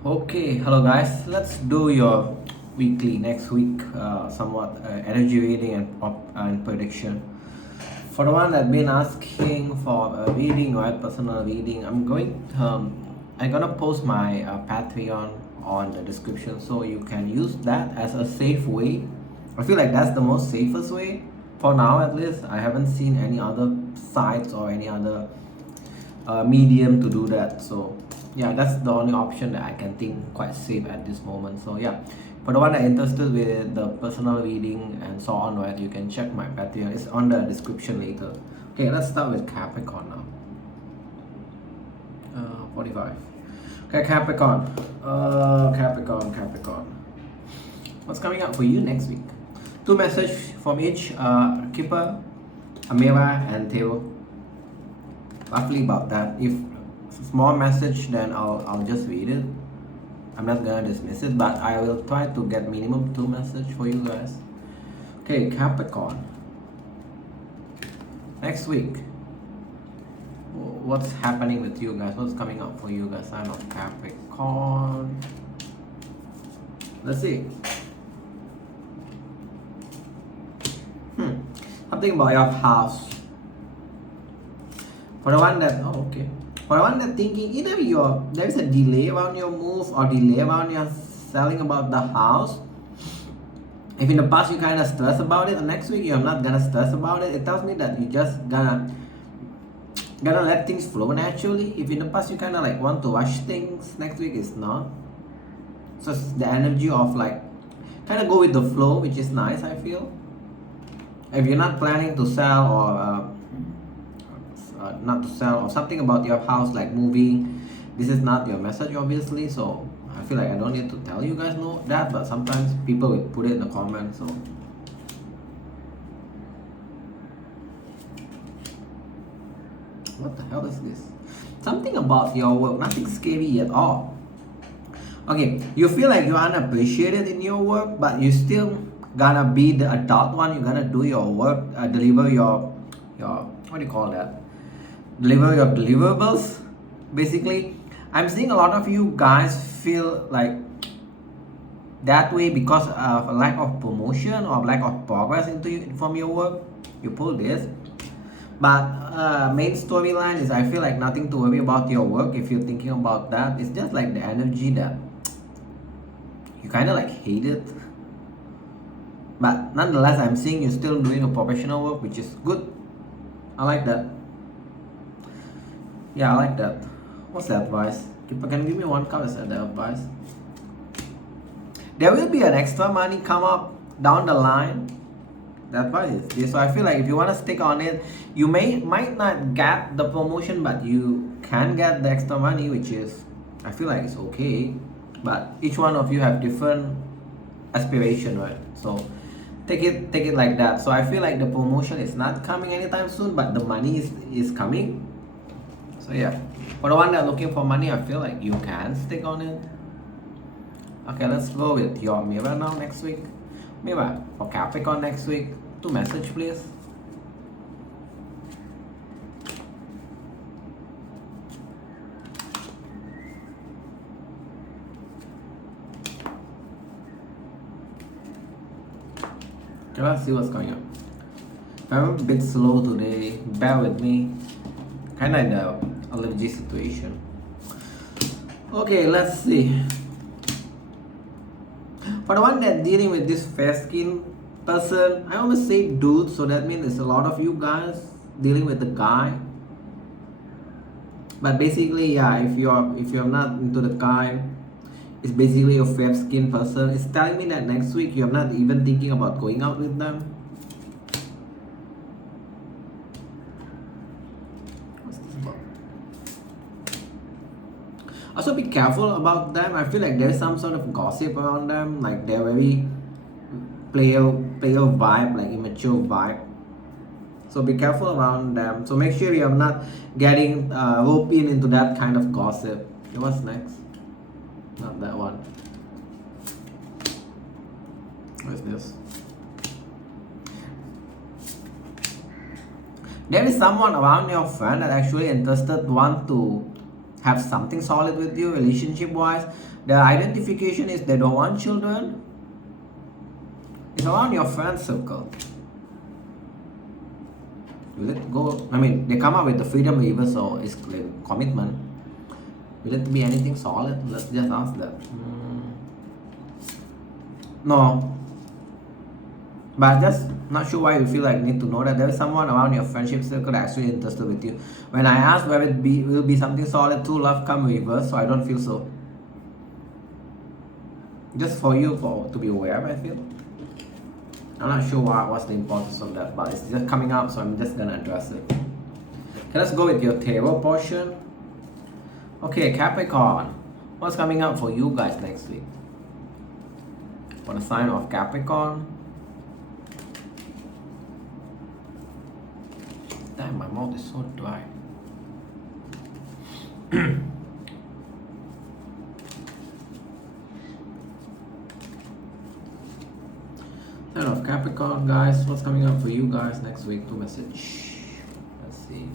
Okay, hello guys. Let's do your weekly next week, somewhat energy reading and prediction. For the one that been asking for a reading or a personal reading, I'm gonna post my Patreon on the description so you can use that as a safe way. I feel like that's the most safest way for now, at least. I haven't seen any other sites or any other medium to do that. So yeah, that's the only option that I can think quite safe at this moment. So yeah, for the one that interested with the personal reading and so on, right, you can check my Patreon. It's on the description later. Okay, let's start with Capricorn now. 45. Okay, Capricorn. Capricorn. What's coming up for you next week? Two messages from each Keeper, Amira, and Theo. Roughly about that. If small message, then I'll just read it. I'm not gonna dismiss it, but I will try to get minimum two message for you guys. Okay, Capricorn. Next week, what's happening with you guys? What's coming up for you guys? Sign of Capricorn. Let's see. Something about your house. For the one that For the one that thinking either there is a delay around your move or delay around your selling about the house. If in the past you kind of stress about it, and next week you're not gonna stress about it, it tells me that you just gonna let things flow naturally. If in the past you kind of like want to rush things, next week is not. So it's the energy of like kind of go with the flow, which is nice, I feel. If you're not planning to sell or not to sell or something about your house like moving, this is not your message obviously, so I feel like I don't need to tell you guys know that, but sometimes people will put it in the comments. So what the hell is this? Something about your work, nothing scary at all. Okay, you feel like you're unappreciated in your work, but you still gonna be the adult one. You're gonna do your work, deliver your what do you call that? Deliver your deliverables. Basically, I'm seeing a lot of you guys feel like that way because of a lack of promotion or lack of progress from your work. You pull this, but main storyline is I feel like nothing to worry about your work. If you're thinking about that, it's just like the energy that you kind of like hate it. But nonetheless, I'm seeing you're still doing a professional work, which is good. I like that. Yeah, I like that. What's the advice? Keeper, can you give me one card as the advice? There will be an extra money come up down the line. The advice is this. So I feel like if you want to stick on it, you might not get the promotion, but you can get the extra money, which is, I feel like it's okay. But each one of you have different aspiration, right? So take it like that. So I feel like the promotion is not coming anytime soon, but the money is coming. So yeah, for the one that looking for money, I feel like you can stick on it. Okay, let's go with your mirror now next week. Mirror for Capricorn next week. Two message please. Okay, let's see what's going on. I'm a bit slow today, bear with me. Kinda in a allergy situation. Okay, let's see. For the one that dealing with this fair skin person, I always say dude, so that means there's a lot of you guys dealing with the guy. But basically, yeah, if you're not into the guy, it's basically a fair skin person. It's telling me that next week you're not even thinking about going out with them. What's this about? Also be careful about them. I feel like there's some sort of gossip around them, like they're very player vibe, like immature vibe. So be careful around them. So make sure you're not getting roped into that kind of gossip. Okay, what's next? Not that one. What is this? There is someone around your friend that actually interested want to have something solid with you relationship wise. The identification is they don't want children. It's around your friend circle. Will it go? I mean, they come up with the freedom waiver, so it's commitment. Will it be anything solid? Let's just ask that. No. But just not sure why you feel like need to know that there is someone around your friendship circle that actually interested with you. When I asked whether it will be something solid, 2 love come reverse, so I don't feel so. Just for you to be aware, I feel. I'm not sure what's the importance of that, but it's just coming up, so I'm just gonna address it. Okay, let's go with your tarot portion. Okay, Capricorn. What's coming up for you guys next week? For the sign of Capricorn. Damn, my mouth is so dry. Sign of Capricorn, guys. What's coming up for you guys next week? 2 message. Let's see.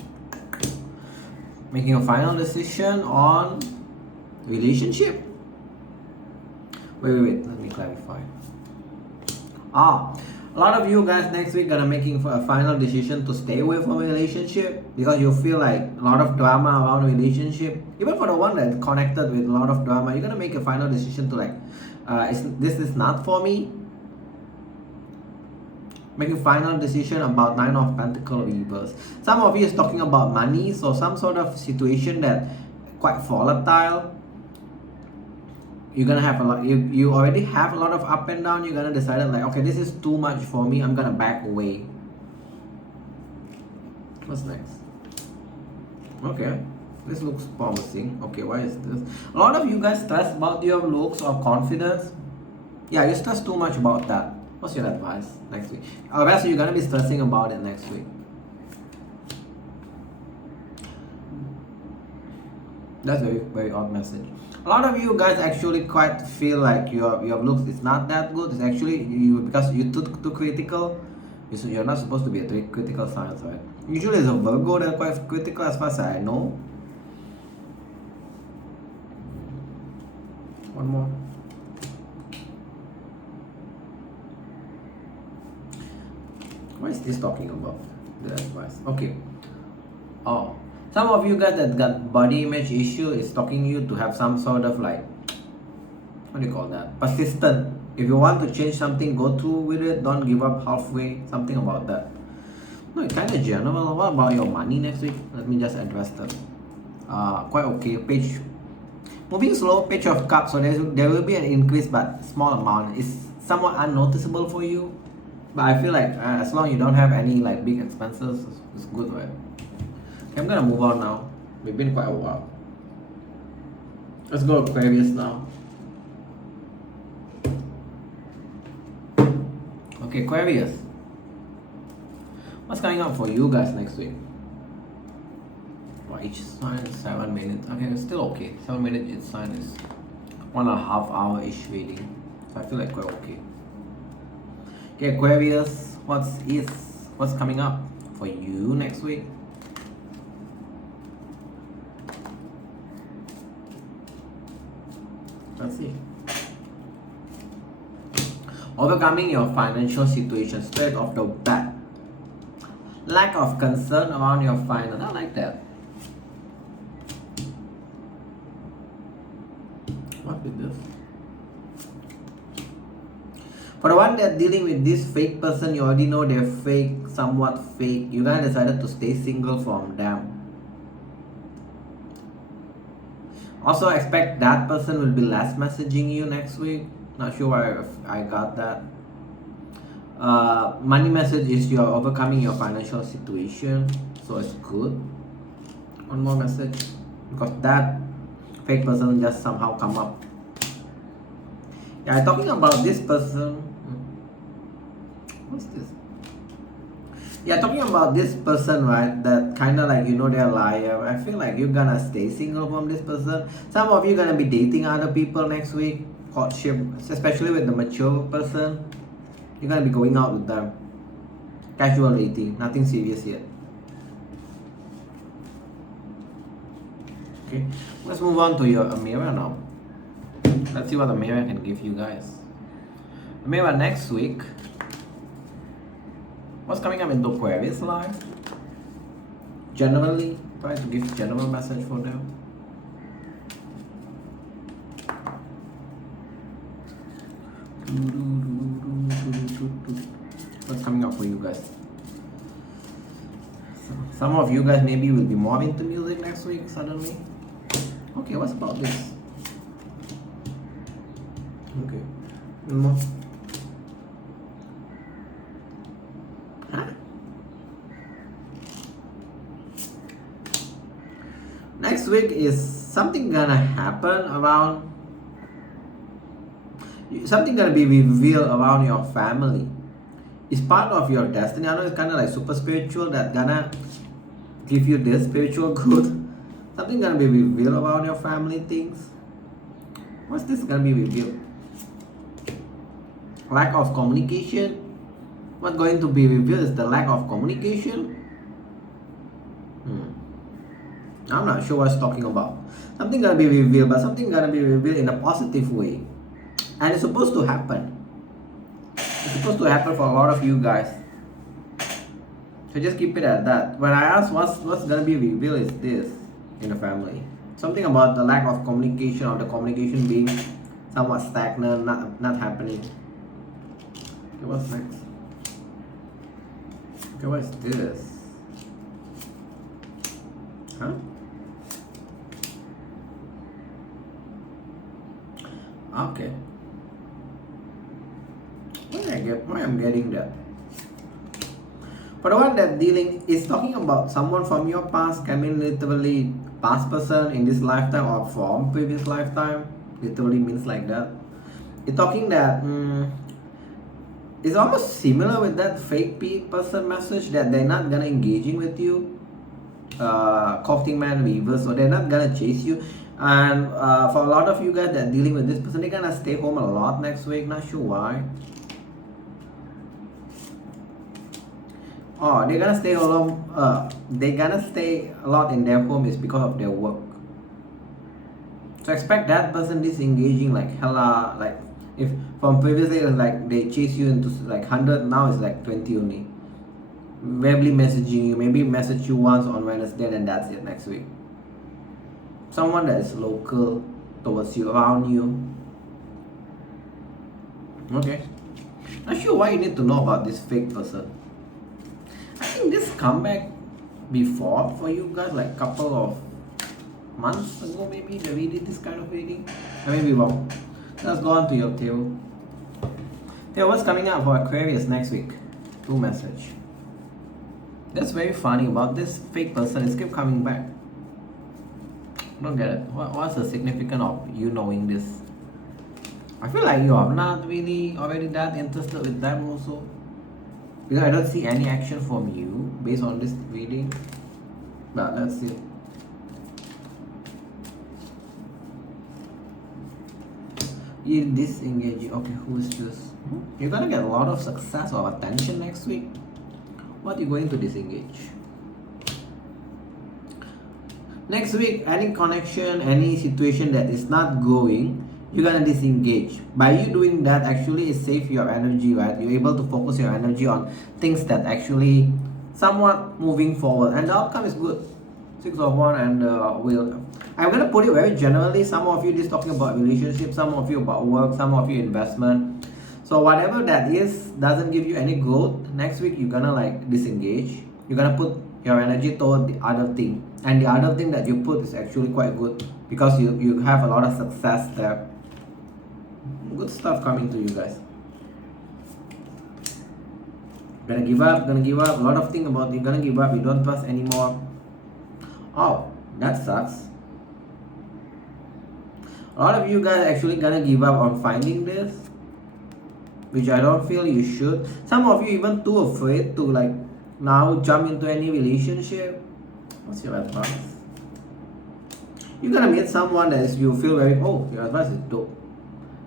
Making a final decision on relationship. Wait. Let me clarify. A lot of you guys next week gonna making a final decision to stay away from a relationship because you feel like a lot of drama around a relationship. Even for the one that's connected with a lot of drama, you're gonna make a final decision to like, this is not for me. Making final decision about 9 of Pentacles reverse. Some of you is talking about money, so some sort of situation that quite volatile. You're gonna have a lot. You already have a lot of up and down. You're gonna decide like, okay, this is too much for me. I'm gonna back away. What's next? Okay, this looks promising. Okay, why is this? A lot of you guys stress about your looks or confidence. Yeah, you stress too much about that. What's your advice next week? Or else you're gonna be stressing about it next week. That's a very, very odd message. A lot of you guys actually quite feel like your looks is not that good. It's actually you because you're too critical. You're not supposed to be a critical sign, right? Usually it's a Virgo that's quite critical as far as I know. One more. What is this talking about? The advice. Okay. Oh. Some of you guys that got body image issue is talking you to have some sort of like, what do you call that? Persistent. If you want to change something, go through with it. Don't give up halfway. Something about that. No, it's kind of general. What about your money next week? Let me just address that. Quite okay. Page. Moving slow. Page of Cups. So there will be an increase, but small amount. It's somewhat unnoticeable for you. But I feel like as long as you don't have any like big expenses, it's good, right? Okay, I'm gonna move on now. We've been quite a while. Let's go Aquarius now. Okay, Aquarius. What's coming up for you guys next week? Well, each sign is 7 minutes. Okay, it's still okay. 7 minutes each sign is 1.5 hour-ish reading. So I feel like quite okay. Okay, Aquarius, what's coming up for you next week? Let's see. Overcoming your financial situation straight off the bat. Lack of concern around your finance. I like that. What is this? For the one that's dealing with this fake person, you already know they're fake, somewhat fake. You guys decided to stay single from them. Also expect that person will be less messaging you next week. Not sure why I got that. Money message is you're overcoming your financial situation. So it's good. One more message. Because that fake person just somehow come up. Yeah, talking about this person. What's this? Yeah, talking about this person, right? That kind of like, you know, they're a liar. I feel like you're gonna stay single from this person. Some of you gonna be dating other people next week. Courtship, especially with the mature person. You're gonna be going out with them. Casual dating, nothing serious yet. Okay, let's move on to your mirror now. Let's see what the mirror can give you guys. Mirror next week. What's coming up into Aquarius life? Generally, try to give general message for them. What's coming up for you guys? Some of you guys maybe will be more into music next week suddenly. Okay, what's about this? Okay. More. Huh? Next week is something gonna happen around. Something gonna be revealed around your family. It's part of your destiny. I know it's kind of like super spiritual that gonna give you this spiritual good. Something gonna be revealed around your family things. What's this gonna be revealed? Lack of communication. What's going to be revealed is the lack of communication. I'm not sure what it's talking about. Something gonna be revealed, but something gonna be revealed in a positive way. And it's supposed to happen. It's supposed to happen for a lot of you guys. So just keep it at that. When I ask what's gonna be revealed is this in the family. Something about the lack of communication or the communication being somewhat stagnant, not happening. Okay, what's next? Okay, what's this? Huh? Okay. Why I'm getting that? For the one that dealing is talking about someone from your past, can mean literally past person in this lifetime or from previous lifetime. Literally means like that. It's talking that it's almost similar with that fake person message that they're not gonna engaging with you. Courting man reverse, so they're not gonna chase you. And for a lot of you guys that dealing with this person, they're gonna stay home a lot next week. Not sure why. Oh, they're gonna stay home. They're gonna stay a lot in their home is because of their work. So expect that person disengaging like hella. Like if from previously it was like they chase you into like 100, now it's like 20 only. Rarely messaging you. Maybe message you once on Wednesday and that's it next week. Someone that is local towards you, around you. Okay. Not sure why you need to know about this fake person. I think this comeback before for you guys, like couple of months ago maybe, they did this kind of reading. I may be wrong. Let's go on to your tail. Tail, what's coming up for Aquarius next week? True message. That's very funny about this fake person. It keeps coming back. I don't get it. What's the significance of you knowing this? I feel like you are not really already that interested with them also. Because I don't see any action from you based on this reading. But let's see. You disengage. Okay, who's this? You're gonna get a lot of success or attention next week. What are you going to disengage? Next week, any connection, any situation that is not going, you're gonna disengage. By you doing that, actually it saves your energy, right? You're able to focus your energy on things that actually somewhat moving forward, and the outcome is good. 6 of Wands and I'm gonna put it very generally. Some of you is talking about relationships, some of you about work, some of you investment. So whatever that is doesn't give you any growth. Next week you're gonna like disengage. You're gonna put your energy toward the other thing, and the other thing that you put is actually quite good because you have a lot of success there. Good stuff coming to you guys. Gonna give up. A lot of things about you're gonna give up. You don't trust anymore. Oh, that sucks. A lot of you guys actually gonna give up on finding this, which I don't feel you should. Some of you even too afraid to like now jump into any relationship. What's your advice? You're gonna meet someone that is you feel very, oh, your advice is dope.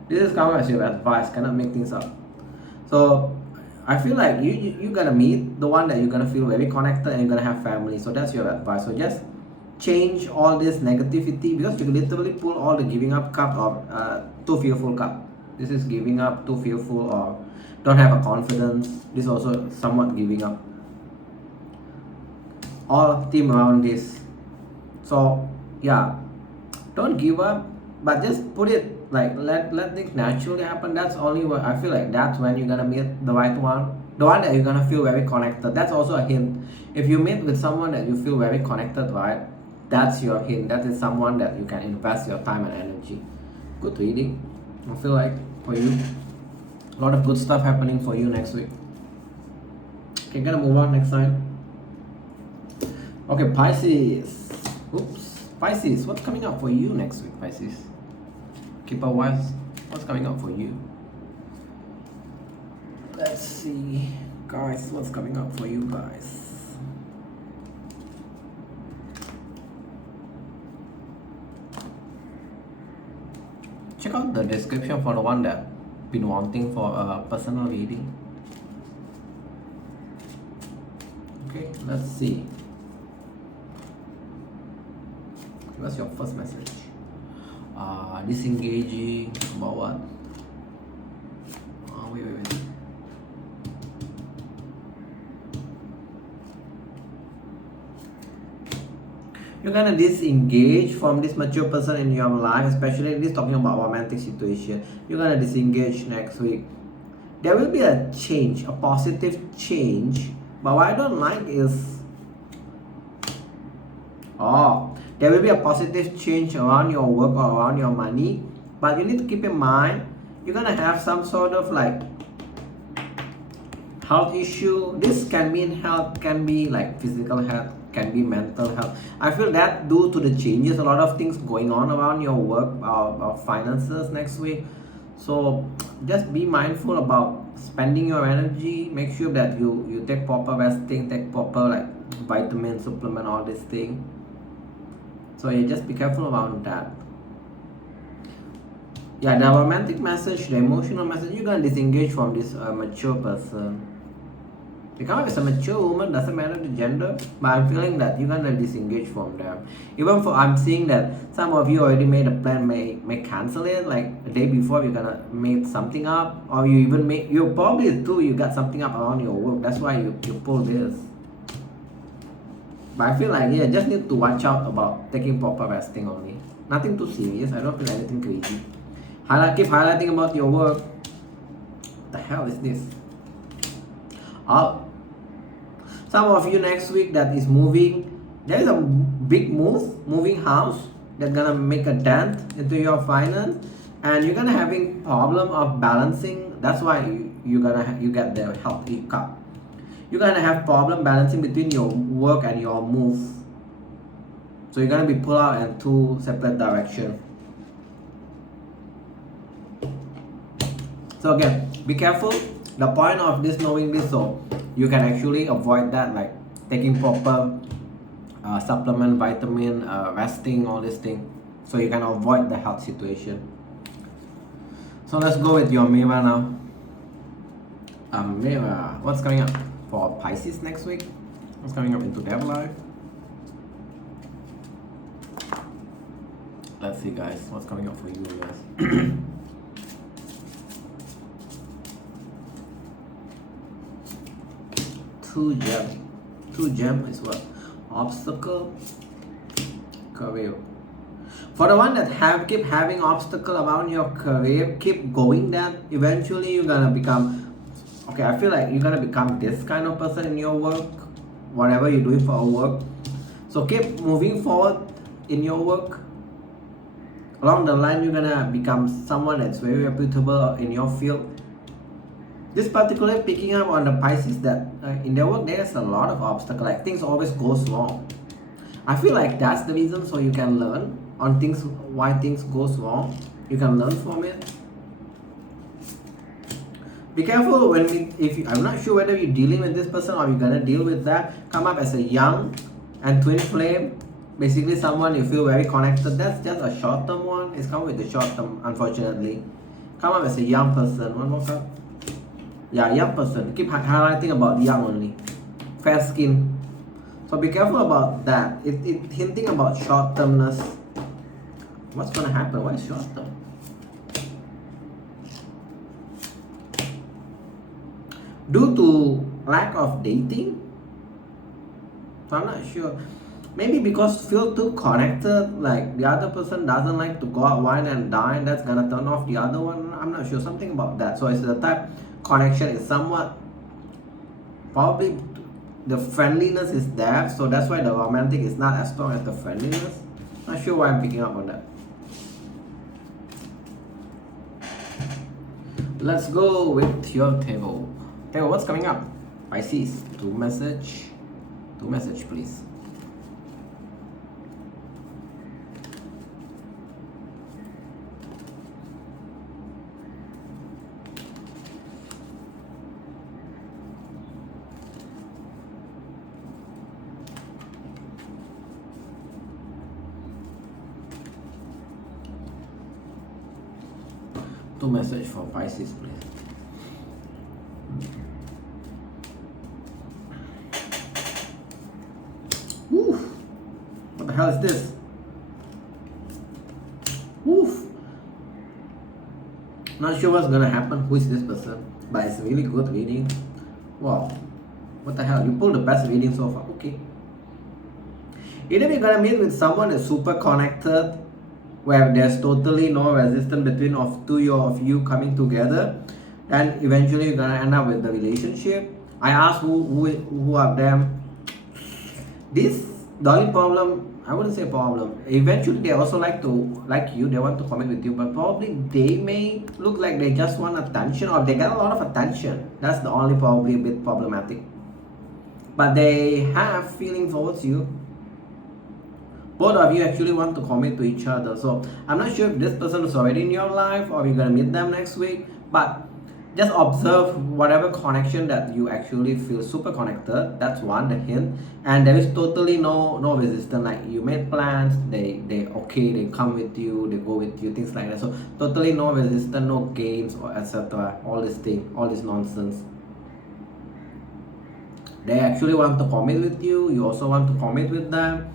This is coming as your advice, cannot make things up. So I feel like you're gonna meet the one that you're gonna feel very connected and you're gonna have family. So that's your advice. So just change all this negativity, because you literally pull all the giving up card or too fearful card. This is giving up, too fearful, or don't have a confidence. This is also somewhat giving up. All theme around this. So yeah, don't give up, but just put it like let things naturally happen. That's only what I feel like. That's when you're gonna meet the right one, the one that you're gonna feel very connected. That's also a hint. If you meet with someone that you feel very connected, right, that's your hint. That is someone that you can invest your time and energy. Good reading. I feel like for you, a lot of good stuff happening for you next week. Okay, gonna move on next time. Okay, Pisces. Oops. Pisces, what's coming up for you next week, Pisces? Keeper wise, what's coming up for you? Let's see, guys, what's coming up for you guys? Check out the description for the one that been wanting for a personal reading. Okay, let's see. What's your first message? Disengaging about what? Wait. You're gonna disengage from this mature person in your life, especially this talking about romantic situation. You're gonna disengage next week. There will be a change, a positive change. But what I don't like is there will be a positive change around your work or around your money, but you need to keep in mind you're gonna have some sort of like health issue. This can mean health, can be like physical health, can be mental health. I feel that due to the changes, a lot of things going on around your work or finances next week. So just be mindful about spending your energy. Make sure that you take proper resting, take proper like vitamin supplement, all this thing. So you just be careful about that. Yeah, the romantic message, the emotional message, you're gonna disengage from this mature person. Because it's a mature woman, doesn't matter the gender, but I'm feeling that you're gonna disengage from them. Even for I'm seeing that some of you already made a plan, may cancel it like the day before. You're gonna make something up, or you probably too you got something up around your work. That's why you pull this. But I feel like, yeah, just need to watch out about taking proper resting only. Nothing too serious. I don't feel anything crazy. Keep highlighting about your work. The hell is this? Some of you next week that is moving. There is a big moving house that's gonna make a dent into your finance, and you're gonna having problem of balancing. That's why you get the health card. You're gonna have problem balancing between your work and your move. So you're gonna be pulled out in two separate directions. So again, be careful. The point of this knowing this, so you can actually avoid that, like taking proper supplement, vitamin, resting, all this thing. So you can avoid the health situation. So let's go with your mirror now. Mirror, what's coming up for Pisces next week? What's coming up into their life? Let's see, guys, what's coming up for you guys. Two gem is what? Obstacle, career. For the one that keep having obstacle around your career, keep going that. Eventually you're gonna become, okay, I feel like you're gonna become this kind of person in your work, whatever you're doing for work. So keep moving forward in your work. Along the line, you're gonna become someone that's very reputable in your field. This particularly picking up on the Pisces that in their work there's a lot of obstacles, like things always goes wrong. I feel like that's the reason, so you can learn on things, why things goes wrong. You can learn from it. Be careful I'm not sure whether you're dealing with this person or you're gonna deal with that. Come up as a young and twin flame. Basically someone you feel very connected. That's just a short term one. It's come with the short term, unfortunately. Come up as a young person. One more card. Yeah, young person. Keep highlighting about young only. Fair skin. So be careful about that. It hinting about short-termness. What's gonna happen? Why is short-term? Due to lack of dating? So I'm not sure. Maybe because feel too connected, like the other person doesn't like to go out, wine and dine, that's gonna turn off the other one. I'm not sure, something about that. So it's the type connection is somewhat, probably the friendliness is there, so that's why the romantic is not as strong as the friendliness. Not sure why I'm picking up on that. Let's go with your table. Table, what's coming up? Pisces, two message please. Two message for Pisces, please. Woof. What the hell is this? Woof. Not sure what's gonna happen. Who is this person? But it's really good reading. Wow. What the hell? You pulled the best reading so far. Okay. Either you're gonna meet with someone that's super connected, where there's totally no resistance between two of you coming together, and eventually you're gonna end up with the relationship. I asked who are them. The only problem, I wouldn't say problem, eventually they also like you, they want to commit with you, but probably they may look like they just want attention, or they get a lot of attention. That's the only probably a bit problematic. But they have feelings towards you. Both of you actually want to commit to each other. So I'm not sure if this person is already in your life or you're gonna meet them next week, but just observe whatever connection that you actually feel super connected. That's one, the hint. And there is totally no resistance. Like you made plans, they come with you, they go with you, things like that. So totally no resistance, no games or etc. All this thing, all this nonsense. They actually want to commit with you. You also want to commit with them.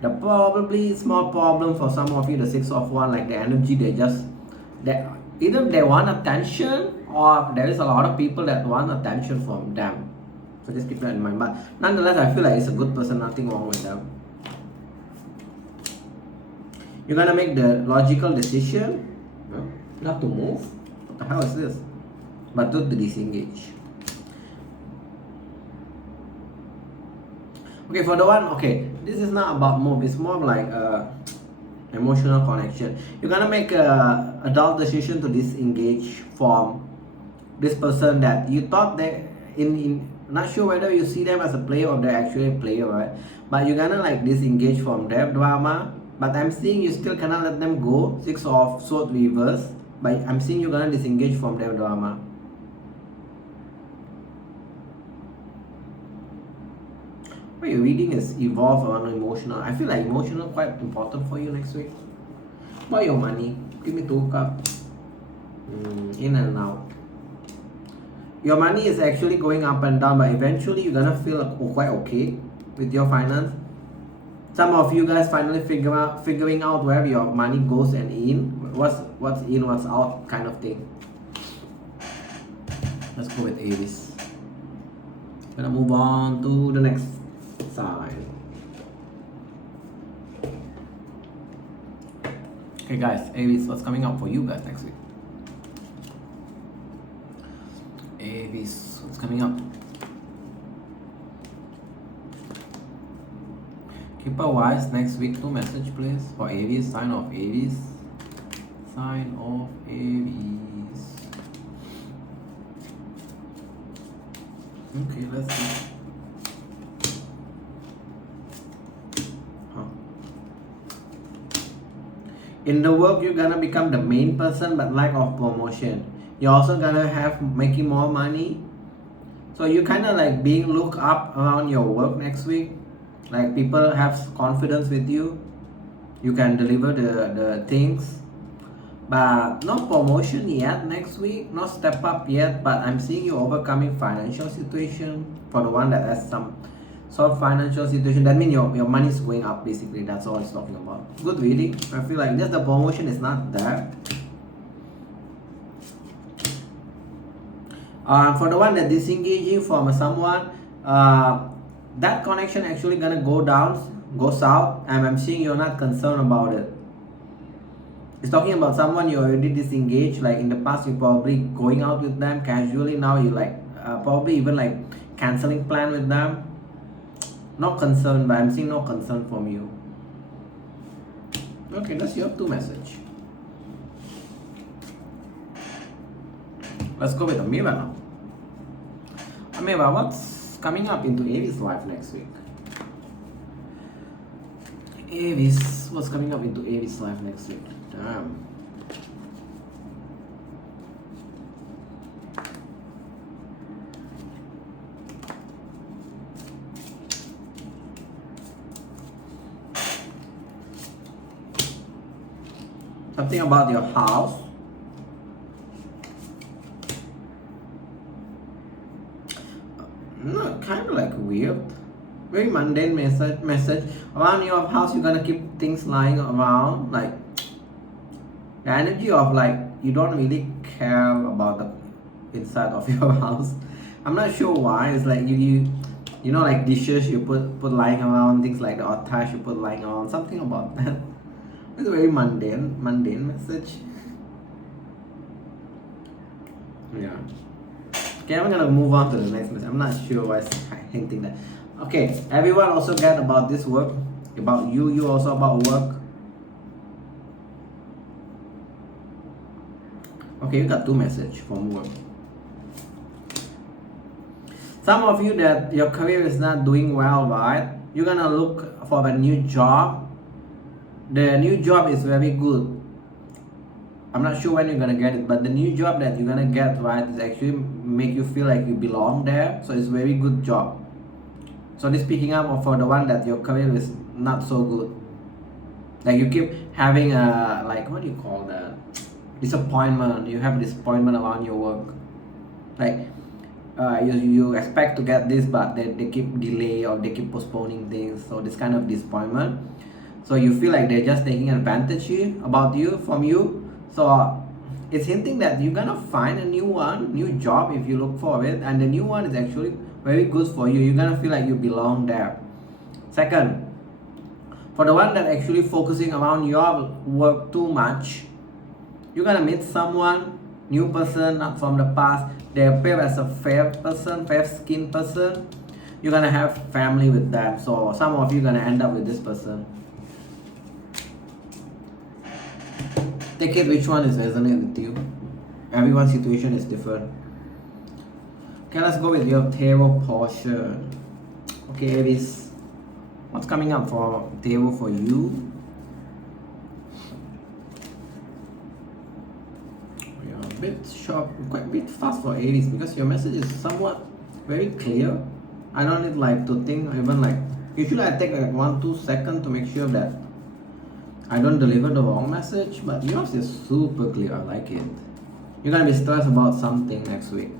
The probably small problem for some of you, the 6 of Wands, like the energy, either they want attention, or there is a lot of people that want attention from them. So just keep that in mind. But nonetheless, I feel like it's a good person, nothing wrong with them. You're gonna make the logical decision, not to move. What the hell is this? But to disengage. Okay, for the one, this is not about move, it's more of like emotional connection. You're gonna make a adult decision to disengage from this person that you thought that not sure whether you see them as a player or they're actually a player, right? But you're gonna like disengage from their drama. But I'm seeing you still cannot let them go. 6 of Swords reverse. But I'm seeing you're gonna disengage from their drama. What you're reading is evolve around emotional. I feel like emotional quite important for you next week. What about your money? Give me 2 cups. In and out. Your money is actually going up and down, but eventually you're gonna feel quite okay with your finance. Some of you guys finally figuring out where your money goes and in. What's in, what's out kind of thing. Let's go with Aries. Gonna move on to the next sign. Okay guys, Aries, what's coming up for you guys next week? Aries, what's coming up? Keeper wise next week, 2 message please for Aries, sign of Aries. Sign of Aries. Okay, let's see. In the work, you're gonna become the main person, but lack of promotion. You're also gonna have making more money. So you kind of like being looked up around your work next week. Like people have confidence with you. You can deliver the things. But no promotion yet next week. No step up yet. But I'm seeing you overcoming financial situation for the one that has some sort of financial situation. That means your money is going up, basically. That's all it's talking about. Good reading. I feel like just the promotion is not there. For the one that disengaging from someone, that connection actually gonna go down, go south, and I'm seeing you're not concerned about it. It's talking about someone you already disengaged. Like in the past, you probably going out with them casually. Now you like probably even like canceling plan with them. Not concerned, but I'm seeing no concern from you. Okay, that's your 2 message. Let's go with Amira now. Amira, what's coming up into Aries' life next week? Aries, what's coming up into Aries' life next week? Damn. Something about your house. No, kind of like weird. Very mundane message. Around your house, you're gonna keep things lying around. Like the energy of like you don't really care about the inside of your house. I'm not sure why. It's like you know, like dishes you put lying around, things like the or trash you put lying around. Something about that. It's a very mundane message. Yeah. Okay, I'm gonna move on to the next message. I'm not sure why it's hinting that. Okay, everyone also get about this work, about you also about work. Okay, you got 2 messages from work. Some of you that your career is not doing well, right? You're gonna look for a new job. The new job is very good. I'm not sure when you're gonna get it, but the new job that you're gonna get, right, is actually make you feel like you belong there. So it's a very good job. So this picking up for the one that your career is not so good. Like you keep having a, like, what do you call that? Disappointment. You have disappointment around your work. Like you expect to get this, but they keep delay or they keep postponing things. So this kind of disappointment. So you feel like they're just taking advantage about you from you. So it's hinting that you're gonna find a new job if you look for it, and the new one is actually very good for you. You're gonna feel like you belong there. Second, for the one that actually focusing around your work too much, you're gonna meet someone, new person, not from the past. They appear as a fair person, fair skinned person. You're gonna have family with them. So some of you gonna end up with this person. Take it which one is resonate with you. Everyone's situation is different. Okay, let's go with your tarot portion. Okay, Aries, what's coming up for tarot for you? You're a bit sharp, quite a bit fast for Aries because your message is somewhat very clear. I don't need like to think even like, usually I take like 1-2 seconds to make sure that I don't deliver the wrong message, but yours is super clear. I like it. You're gonna be stressed about something next week.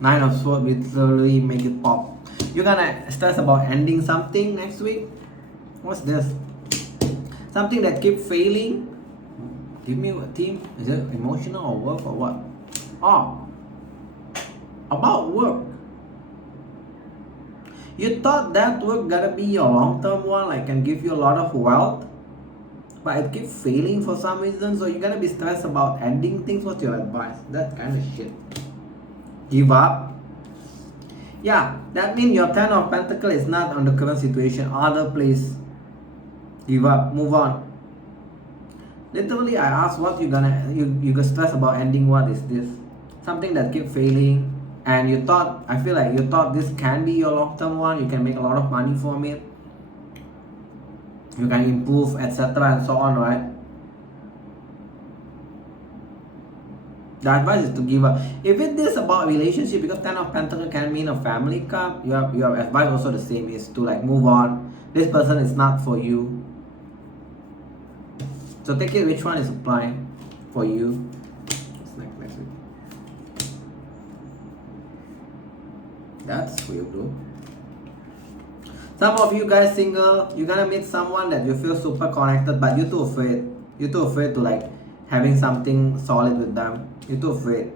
9 of Swords will literally make it pop. You're gonna stress about ending something next week. What's this? Something that keep failing. Give me a theme. Is it emotional or work or what? Oh, about work. You thought that work gonna be your long-term one, like can give you a lot of wealth, but it keeps failing for some reason, so you're gonna be stressed about ending things. What's your advice? That kind of shit. Give up? Yeah, that means your 10 of Pentacles is not on the current situation, other place. Give up, move on. Literally, I asked what you get stressed about ending. What is this? Something that keep failing, and you thought, I feel like you thought this can be your long-term one. You can make a lot of money from it. You can improve, etc. and so on, right? The advice is to give up. If it is about relationship, because 10 of Pentacles can mean a family cup, your advice also the same, is to like move on. This person is not for you. So take it which one is applying for you. Next week. That's weird though. Some of you guys single, you're gonna meet someone that you feel super connected, but you're too afraid. You're too afraid to like having something solid with them. You're too afraid.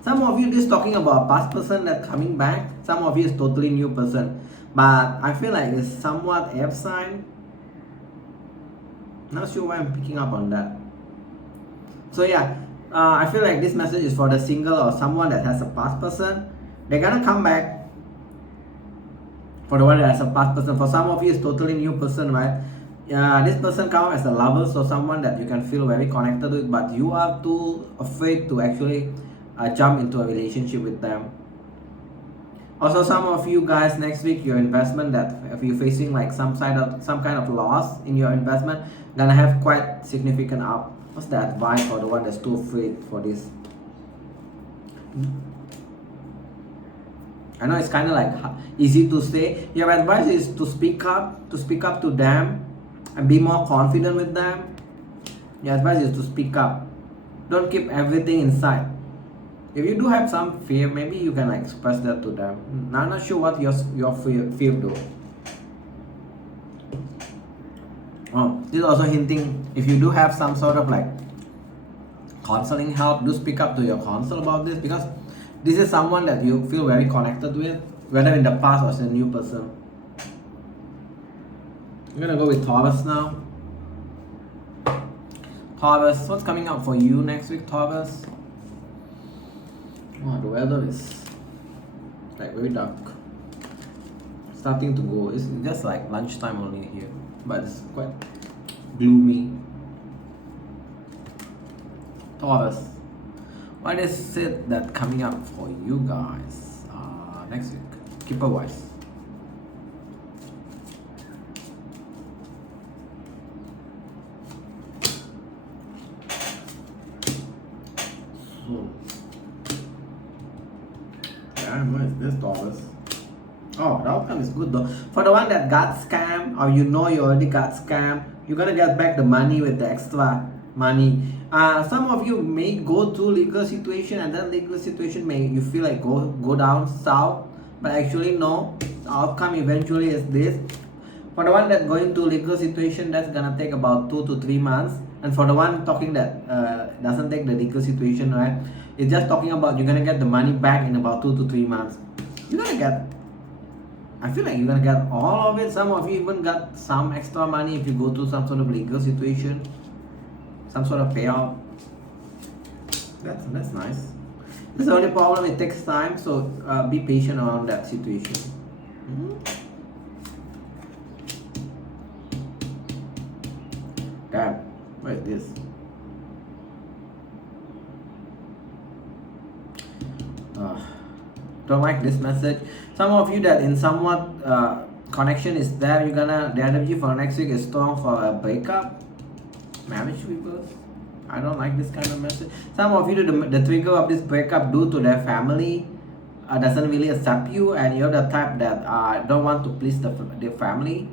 Some of you just talking about a past person that's coming back. Some of you is totally new person. But I feel like it's somewhat air sign. Not sure why I'm picking up on that. So yeah, I feel like this message is for the single or someone that has a past person. They're gonna come back. For the one that has a past person, for some of you, it's totally new person, right? This person comes as a lover, so someone that you can feel very connected with, but you are too afraid to actually jump into a relationship with them. Also, some of you guys next week, your investment that if you're facing like some kind of loss in your investment, gonna have quite significant up. What's the advice for the one that's too afraid for this? I know it's kind of like easy to say. Your advice is to speak up to them and be more confident with them. Your advice is to speak up. Don't keep everything inside. If you do have some fear, maybe you can like express that to them. I'm not sure what your fear though. Oh, this is also hinting if you do have some sort of like counseling help, do speak up to your counsel about this, because this is someone that you feel very connected with, whether in the past or as a new person. I'm gonna go with Taurus now. Taurus, what's coming up for you next week, Taurus? Oh, the weather is like very dark. Starting to go. It's just like lunchtime only here, but it's quite gloomy. Taurus, what is it that coming up for you guys next week? Keeper wise. So, what is this, Taurus? Oh, the outcome is good though. For the one that got scammed, or you already got scammed, you're gonna get back the money with the extra money. Some of you may go through legal situation, and that legal situation may you feel like go down south, but actually no. The outcome eventually is this. For the one that going to legal situation, that's gonna take about 2 to 3 months. And for the one talking that doesn't take the legal situation, right? It's just talking about you're gonna get the money back in about 2 to 3 months. You're gonna get. I feel like you're gonna get all of it. Some of you even got some extra money if you go to some sort of legal situation. Some sort of payout. That's nice. This is the only problem, it takes time, so be patient around that situation. Damn, what is this? Don't like this message. Some of you that in somewhat connection is there, the energy for next week is strong for a breakup. Marriage reverse. I don't like this kind of message. Some of you, the trigger of this breakup due to their family doesn't really accept you, and you're the type that don't want to please their family.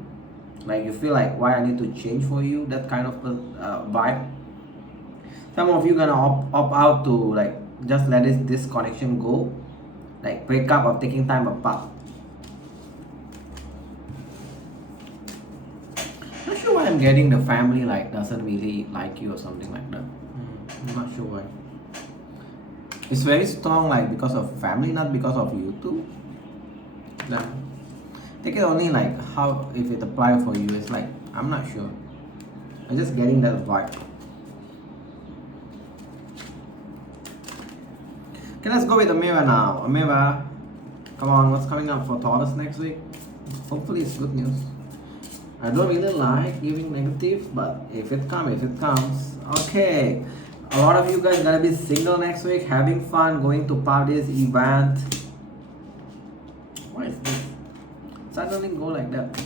Like you feel like, why I need to change for you? That kind of vibe. Some of you gonna opt out to like just let this connection go, like break up or taking time apart. Not sure why I'm getting the family like doesn't really like you or something like that. I'm not sure why. It's very strong like because of family, not because of you too. Nah. Take it only like how if it apply for you. It's like I'm not sure. I'm just getting that vibe. Okay, let's go with Amira now. Amira, come on, what's coming up for Taurus next week? Hopefully it's good news. I don't really like giving negative, but if it comes. Okay, a lot of you guys gonna be single next week, having fun, going to parties, event. What is this? Suddenly go like that.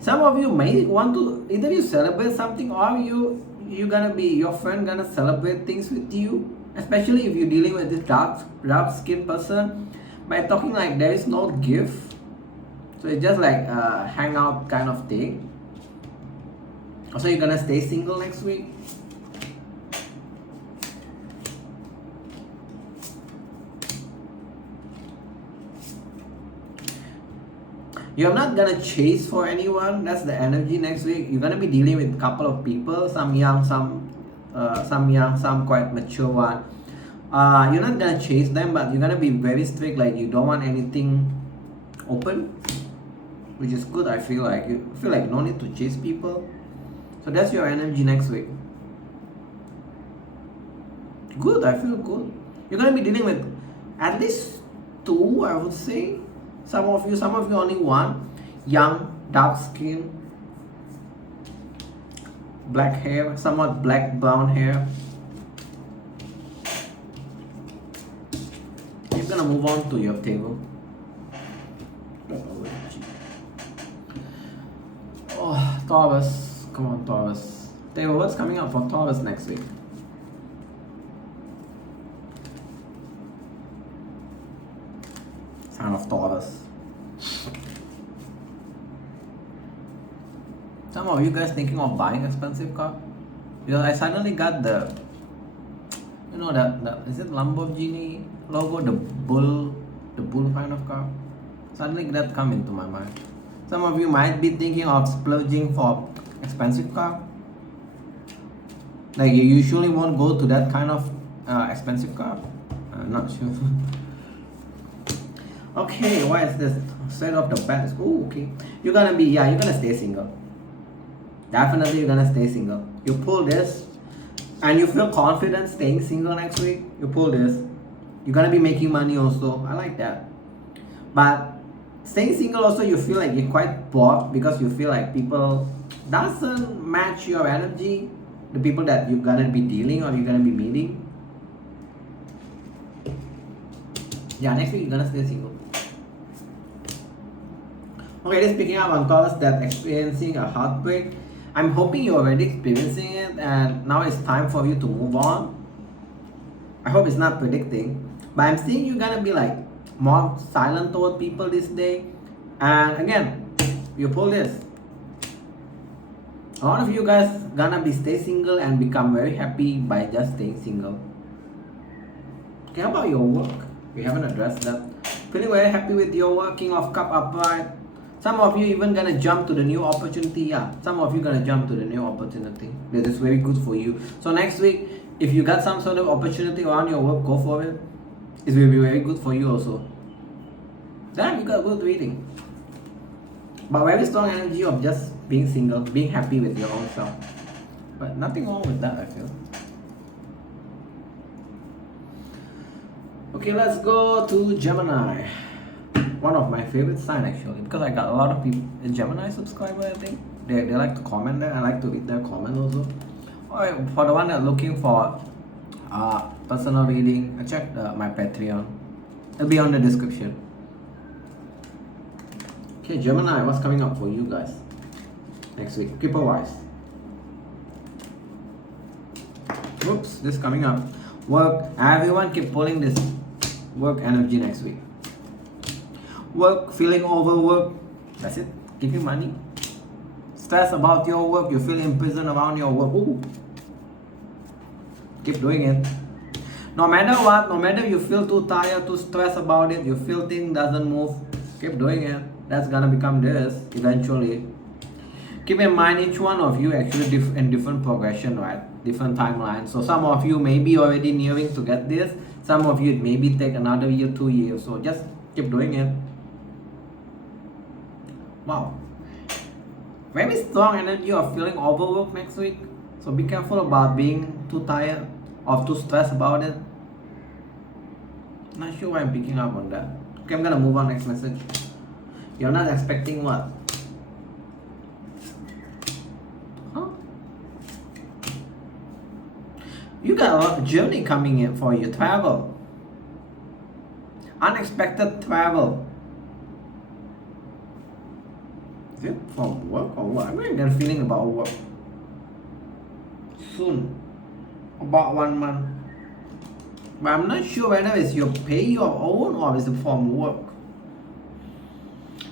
Some of you may want to either you celebrate something or your friend gonna celebrate things with you, especially if you're dealing with this dark skinned person. By talking like there is no gift, so it's just like a hangout kind of thing. Also, you're gonna stay single next week. You're not gonna chase for anyone. That's the energy next week. You're gonna be dealing with a couple of people, some young, some quite mature one. You're not gonna chase them, but you're gonna be very strict. Like you don't want anything open, which is good. I feel like you feel like no need to chase people. So that's your energy next week. Good. I feel good. You're gonna be dealing with at least 2, I would say. Some of you only one. Young, dark skin, black hair, somewhat black brown hair. You're gonna move on to your table. Oh, Taurus. Come on, Taurus. Table, what's coming up for Taurus next week? Sign of Taurus. Some of you guys thinking of buying expensive car? Because I suddenly got the, you know, that is it Lamborghini logo, the bull kind of car. Suddenly that come into my mind. Some of you might be thinking of splurging for expensive car. Like you usually won't go to that kind of expensive car. I'm not sure. Okay, why is this? Straight off the bat. Oh, okay. You're gonna stay single. Definitely you're gonna stay single. You pull this and you feel confident staying single next week. You pull this. You're gonna be making money also. I like that. But staying single also you feel like you're quite bored because you feel like people doesn't match your energy. The people that you're gonna be dealing or you're gonna be meeting. Yeah, next week you're gonna stay single. Okay, this picking up on Taurus that experiencing a heartbreak. I'm hoping you're already experiencing it and now it's time for you to move on. I hope it's not predicting, but I'm seeing you're gonna be like more silent toward people this day. And again, you pull this. A lot of you guys gonna be stay single and become very happy by just staying single. Okay, how about your work? We haven't addressed that. Feeling very happy with your work, King of Cup upright. Some of you even gonna jump to the new opportunity. Yeah, some of you gonna jump to the new opportunity. That is very good for you. So next week, if you got some sort of opportunity around your work, go for it. It will be very good for you also. Then you got good reading. But very strong energy of just being single, being happy with your own self. But nothing wrong with that, I feel. Okay, let's go to Gemini. One of my favorite sign actually, because I got a lot of people, a Gemini subscriber, I think. They like to comment there. I like to read their comment also. Alright, for the one that looking for personal reading, check my Patreon. It'll be on the description. Okay, Gemini, what's coming up for you guys next week? People wise. Oops, this coming up. Work. Everyone keep pulling this work energy next week. Work, feeling overworked. That's it. Give you money. Stress about your work. You feel imprisoned around your work. Ooh. Keep doing it. No matter what, no matter you feel too tired, too stressed about it, you feel things doesn't move, keep doing it. That's gonna become this eventually. Keep in mind each one of you actually in different progression, right? Different timelines. So some of you may be already nearing to get this. Some of you it maybe take another year, 2 years. So just keep doing it. Wow. Very strong energy of feeling overworked next week. So be careful about being too tired or too stressed about it. Not sure why I'm picking up on that. Okay, I'm gonna move on next message. You're not expecting what? Huh? You got a lot of journey coming in for you. Travel. Unexpected travel. Is it from work or what? I'm not even feeling about work. Soon. About 1 month. But I'm not sure whether it's your pay your own or is it from work.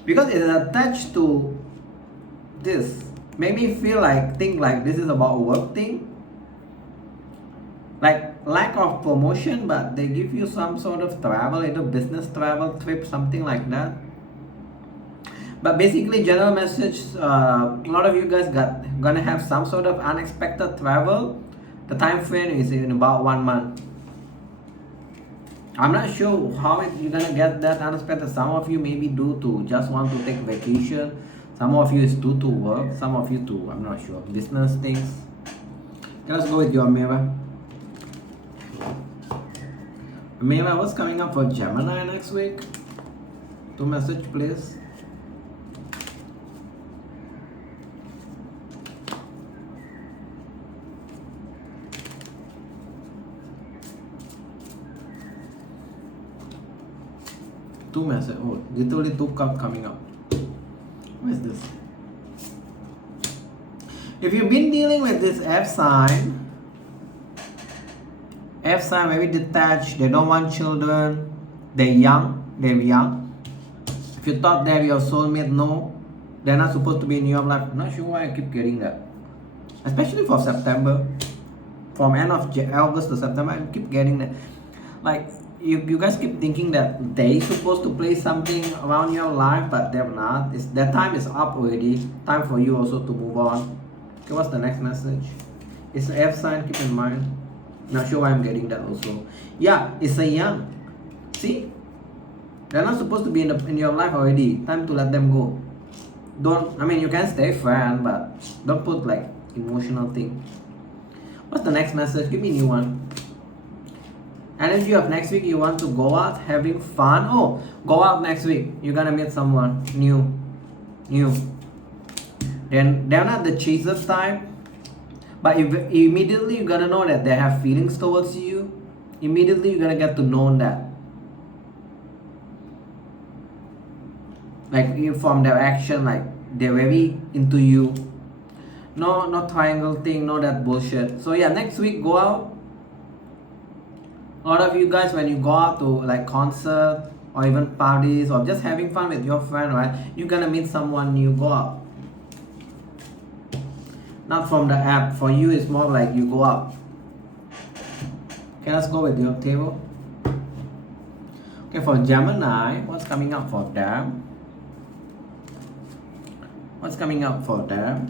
Because it's attached to this. Make me think like this is about work thing. Like lack of promotion, but they give you some sort of travel, either business travel, trip, something like that. But basically, general message, a lot of you guys gonna have some sort of unexpected travel. The time frame is in about 1 month. I'm not sure how you're gonna get that unexpected. Some of you maybe do to just want to take vacation. Some of you is due to work. Some of you to, I'm not sure, business things. Okay, let's go with your mirror. Mirror, what's coming up for Gemini next week? 2 message, please. Two message. Oh, literally 2 cups coming up. What is this? If you've been dealing with this F sign very detached, they don't want children, they're young. If you thought they're your soulmate, no, they're not supposed to be in your life. I'm not sure why I keep getting that. Especially for September. From end of August to September, I keep getting that. Like, you guys keep thinking that they're supposed to play something around your life, but they're not. Their time is up already. Time for you also to move on. Okay, what's the next message? It's an F sign, keep in mind. Not sure why I'm getting that also. Yeah, it's a young. See? They're not supposed to be in your life already. Time to let them go. You can stay friend, but don't put like emotional thing. What's the next message? Give me a new one. Energy of next week, you want to go out having fun. Oh, go out next week. You're gonna meet someone new. Then they're not the chaser type, but immediately you're gonna know that they have feelings towards you. Immediately you're gonna get to know that. Like from their action, like they're very into you. No triangle thing, no that bullshit. So yeah, next week go out. A lot of you guys, when you go out to like concert or even parties or just having fun with your friend, right? You're gonna meet someone new, go out. Not from the app. For you, it's more like you go out. Okay, let's go with your table. Okay, for Gemini, what's coming up for them? What's coming up for them?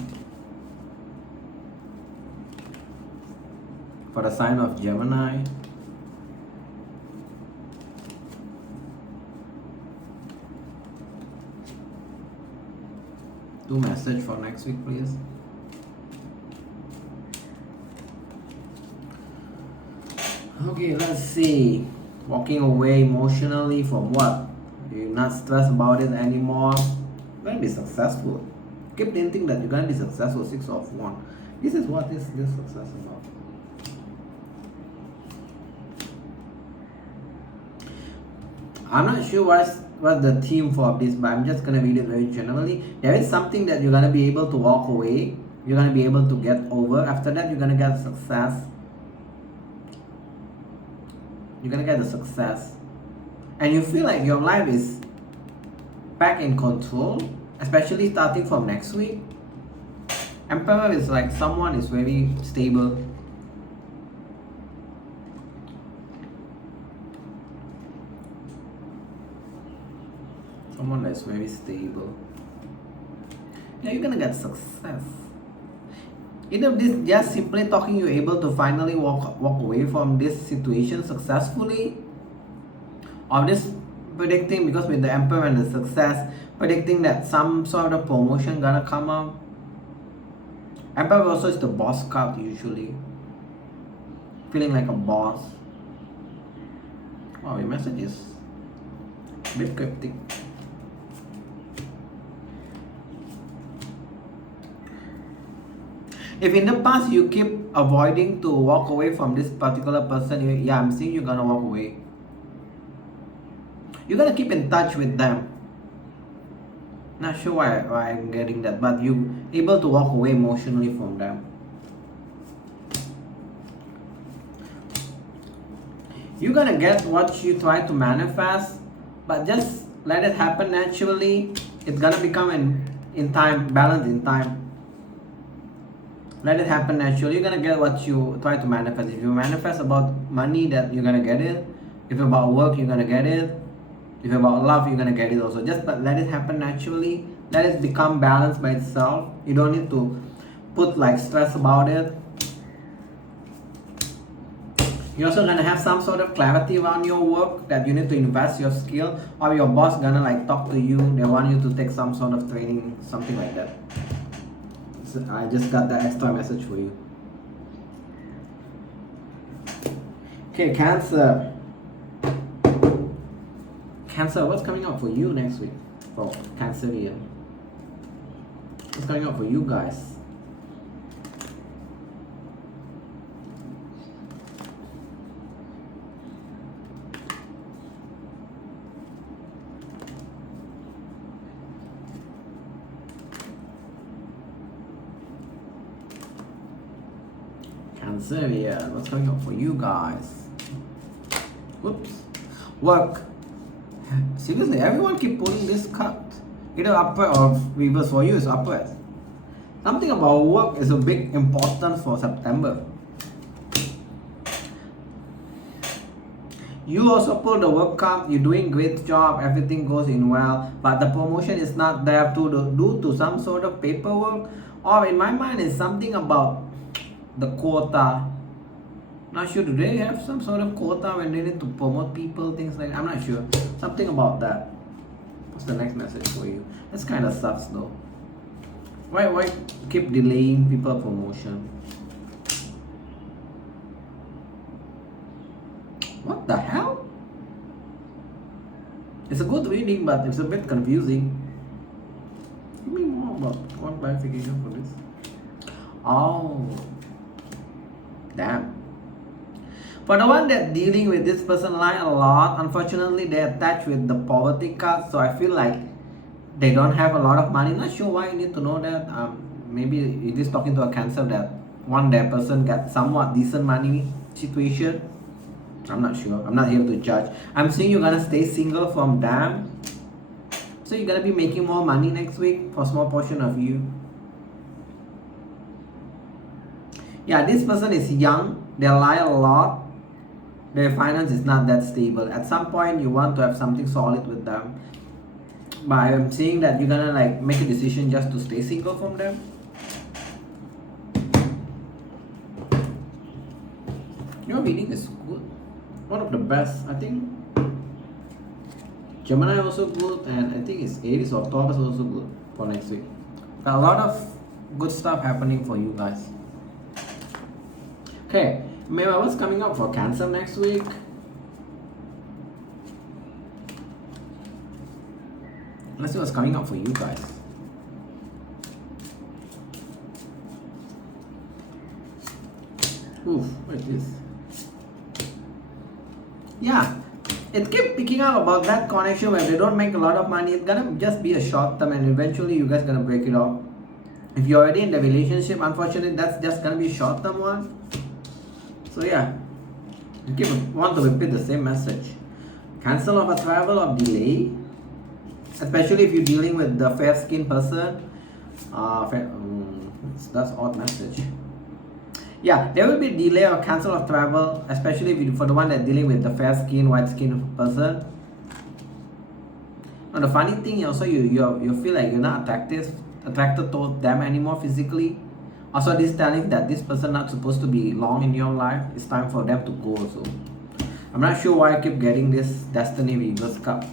For the sign of Gemini. Two message for next week, please. Okay, let's see. Walking away emotionally from what? You're not stressed about it anymore. You're gonna be successful. Keep thinking that you're gonna be successful. 6 of Wands. This is what is this success about. I'm not sure what's the theme for this, but I'm just gonna read it very generally. There is something that you're gonna be able to walk away. You're gonna be able to get over. After that, you're gonna get success. You're gonna get the success, and you feel like your life is back in control, especially starting from next week. Emperor is like someone is very stable. Someone that's very stable. Yeah, you're gonna get success. Either this just simply talking, you're able to finally walk away from this situation successfully, or this predicting, because with the Emperor and the success, predicting that some sort of promotion gonna come up. Emperor also is the boss card usually. Feeling like a boss. Wow, your message is a bit cryptic. If in the past you keep avoiding to walk away from this particular person, yeah, I'm seeing you're gonna walk away. You're gonna keep in touch with them. Not sure why I'm getting that, but you're able to walk away emotionally from them. You're gonna get what you try to manifest, but just let it happen naturally. It's gonna become in time, balance in time. Let it happen naturally. You're gonna get what you try to manifest. If you manifest about money, that you're gonna get it. If about work, you're gonna get it. If about love, you're gonna get it also. Just but let it happen naturally. Let it become balanced by itself. You don't need to put like stress about it. You're also gonna have some sort of clarity around your work, that you need to invest your skill, or your boss gonna like talk to you. They want you to take some sort of training, something like that. So I just got that extra message for you. Okay, Cancer. Cancer, what's coming up for you next week? For Cancerian. What's coming up for you guys? Cancerian, what's coming up for you guys? Whoops. Work. Seriously, everyone keep pulling this card. Either upward or reverse. For you is upward. Something about work is a big importance for September. You also pull the work card. You're doing great job. Everything goes in well. But the promotion is not there due to some sort of paperwork. Or in my mind, it's something about the quota. Not sure, do they have some sort of quota when they need to promote people, things like that? I'm not sure. Something about that. What's the next message for you? This kind of sucks though. Why keep delaying people promotion? What the hell? It's a good reading, but it's a bit confusing. Give me more about one clarification for this. Oh. Damn. For the one that dealing with this person line a lot, unfortunately they're attached with the poverty card, so I feel like they don't have a lot of money. Not sure why you need to know that. Maybe it is talking to a Cancer that that person gets somewhat decent money situation. I'm not sure. I'm not here to judge. I'm saying you're gonna stay single from them. So you're gonna be making more money next week for a small portion of you. Yeah, this person is young. They lie a lot. Their finance is not that stable. At some point, you want to have something solid with them. But I'm saying that you're gonna like make a decision just to stay single from them. Your reading is good. One of the best. I think Gemini also good, and I think it's Aries or Taurus also good for next week. Got a lot of good stuff happening for you guys. Okay, maybe what's coming up for Cancer next week? Let's see what's coming up for you guys. Oof, what is this? Yeah, it kept picking up about that connection where they don't make a lot of money. It's gonna just be a short term, and eventually you guys gonna break it off. If you're already in the relationship, unfortunately, that's just gonna be a short term one. So yeah, you want to repeat the same message. Cancel of a travel or delay, especially if you're dealing with the fair skinned person. That's odd message. Yeah, there will be delay or cancel of travel, especially for the one that's dealing with the fair skin, white skin person. Now the funny thing also, you feel like you're not attracted towards them anymore physically. Also, this telling that this person not supposed to be long in your life. It's time for them to go also. I'm not sure why I keep getting this Destiny Reverse Cup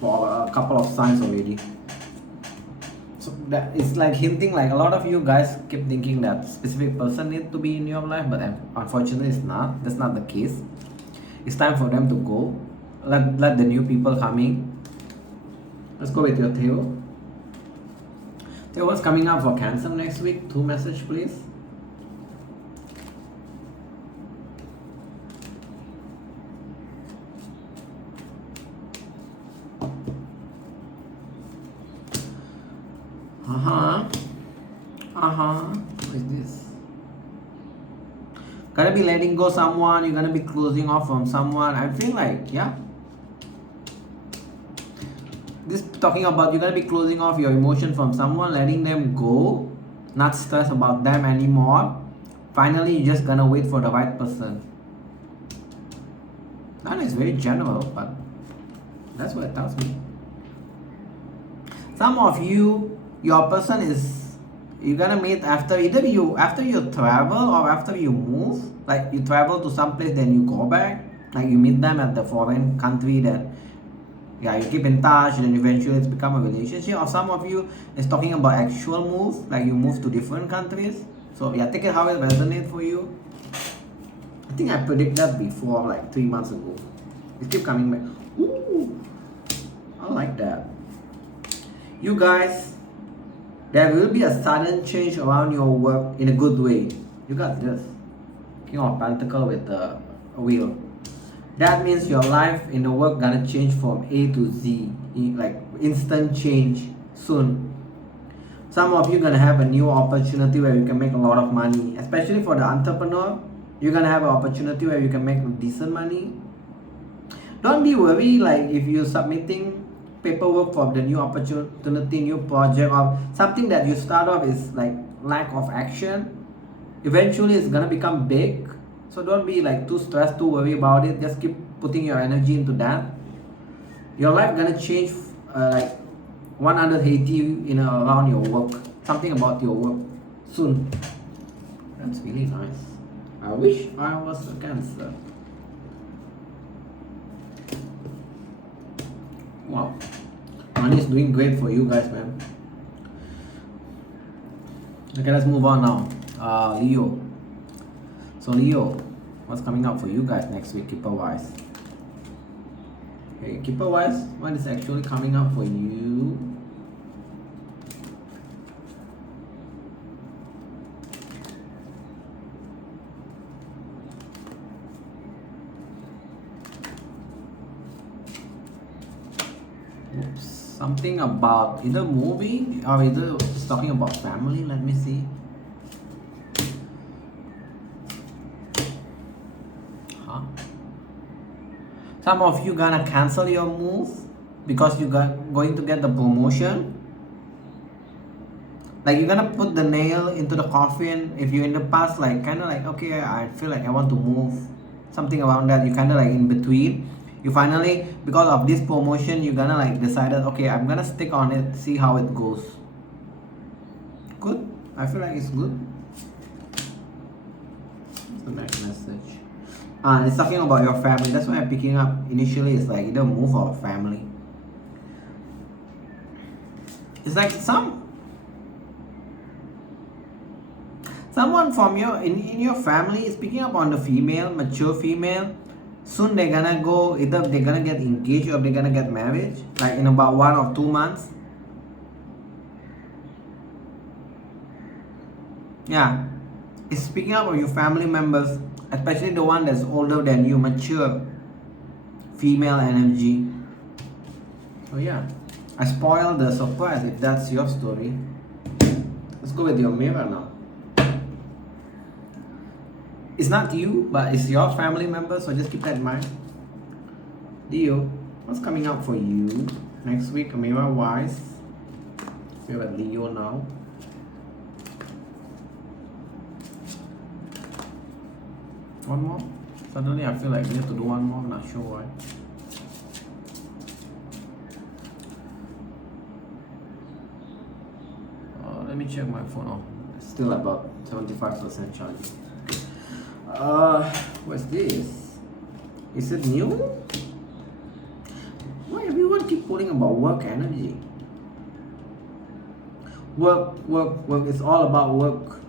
for a couple of signs already. So that it's like hinting like a lot of you guys keep thinking that specific person need to be in your life, but unfortunately it's not. That's not the case. It's time for them to go. Let the new people come in. Let's go with your Theo. What's coming up for Cancer next week? 2 message please. What is this? Gonna be letting go someone, you're gonna be closing off from someone. I feel like, yeah. This talking about you're gonna be closing off your emotion from someone, letting them go, not stress about them anymore. Finally, you're just gonna wait for the right person. That is very general, but that's what it tells me. Some of you, your person is, you're gonna meet after either after you travel or after you move. Like you travel to some place, then you go back. Like you meet them at the foreign country, then yeah, you keep in touch, and then eventually it's become a relationship. Or some of you is talking about actual move, like you move to different countries. So yeah, take it how it resonates for you. I think I predicted that before, like 3 months ago. It keep coming back. Ooh, I like that. You guys, there will be a sudden change around your work in a good way. You got this. King of Pentacles with the wheel. That means your life in the work gonna change from A to Z, like instant change soon. Some of you gonna have a new opportunity where you can make a lot of money, especially for the entrepreneur. You're gonna have an opportunity where you can make decent money. Don't be worried, like if you're submitting paperwork for the new opportunity, new project, or something that you start off is like lack of action. Eventually it's gonna become big. So don't be like too stressed, too worried about it. Just keep putting your energy into that. Your life gonna change like 180 around your work. Something about your work soon. That's really nice. I wish I was a Cancer. Wow. Money is doing great for you guys, man. Okay, let's move on now. Leo. So Leo, what's coming up for you guys next week, Keeper wise? Okay, Keeper wise, what is actually coming up for you? Oops. Something about either movie or either it's talking about family. Let me see. Some of you gonna cancel your move because you going to get the promotion. Like you're gonna put the nail into the coffin. If you in the past like kind of like, okay, I feel like I want to move, something around that. You kind of like in between. You finally, because of this promotion, you're gonna like decided, okay, I'm gonna stick on it, see how it goes. Good. I feel like it's good. What's the next message? It's talking about your family. That's why I'm picking up. Initially, it's like either move or family. It's like someone from your in your family is picking up on the female, mature female. Soon they're gonna go, either they're gonna get engaged or they're gonna get married, like in about 1 or 2 months. Yeah, it's speaking up of your family members, especially the one that's older than you, mature female energy. So yeah, I spoiled the surprise if that's your story. Let's go with your mirror now. It's not you, but it's your family member, so just keep that in mind. Leo, what's coming up for you next week, mirror wise? We're at Leo now. One more? Suddenly I feel like we have to do one more, I'm not sure why. Let me check my phone. Oh, it's still about 75% charging. What's this? Is it new? Why everyone keep pulling about work energy? Work. It's all about work.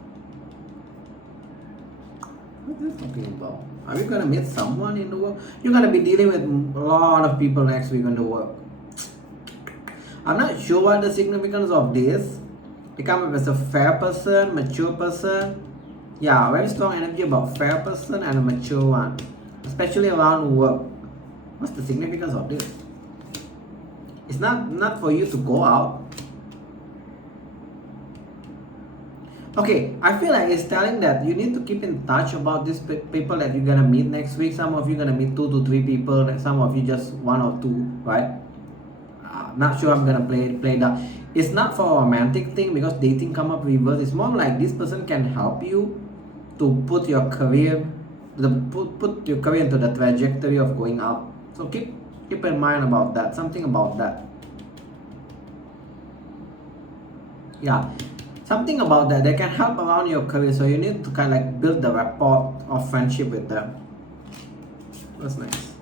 What is this talking about? Are we gonna meet someone in the work? You're gonna be dealing with a lot of people next week in the work. I'm not sure what the significance of this. It comes up as a fair person, mature person. Yeah, very strong energy about fair person and a mature one, especially around work. What's the significance of this? It's not for you to go out. Okay, I feel like it's telling that you need to keep in touch about these people that you're gonna meet next week. Some of you gonna meet 2 to 3 people, some of you just 1 or 2, right? Not sure I'm gonna play that. It's not for a romantic thing because dating come up reverse. It's more like this person can help you to put your career, put your career into the trajectory of going up. So keep in mind about that. Something about that. Yeah, something about that. They can help around your career, so you need to kind of like build the rapport of friendship with them. That's nice.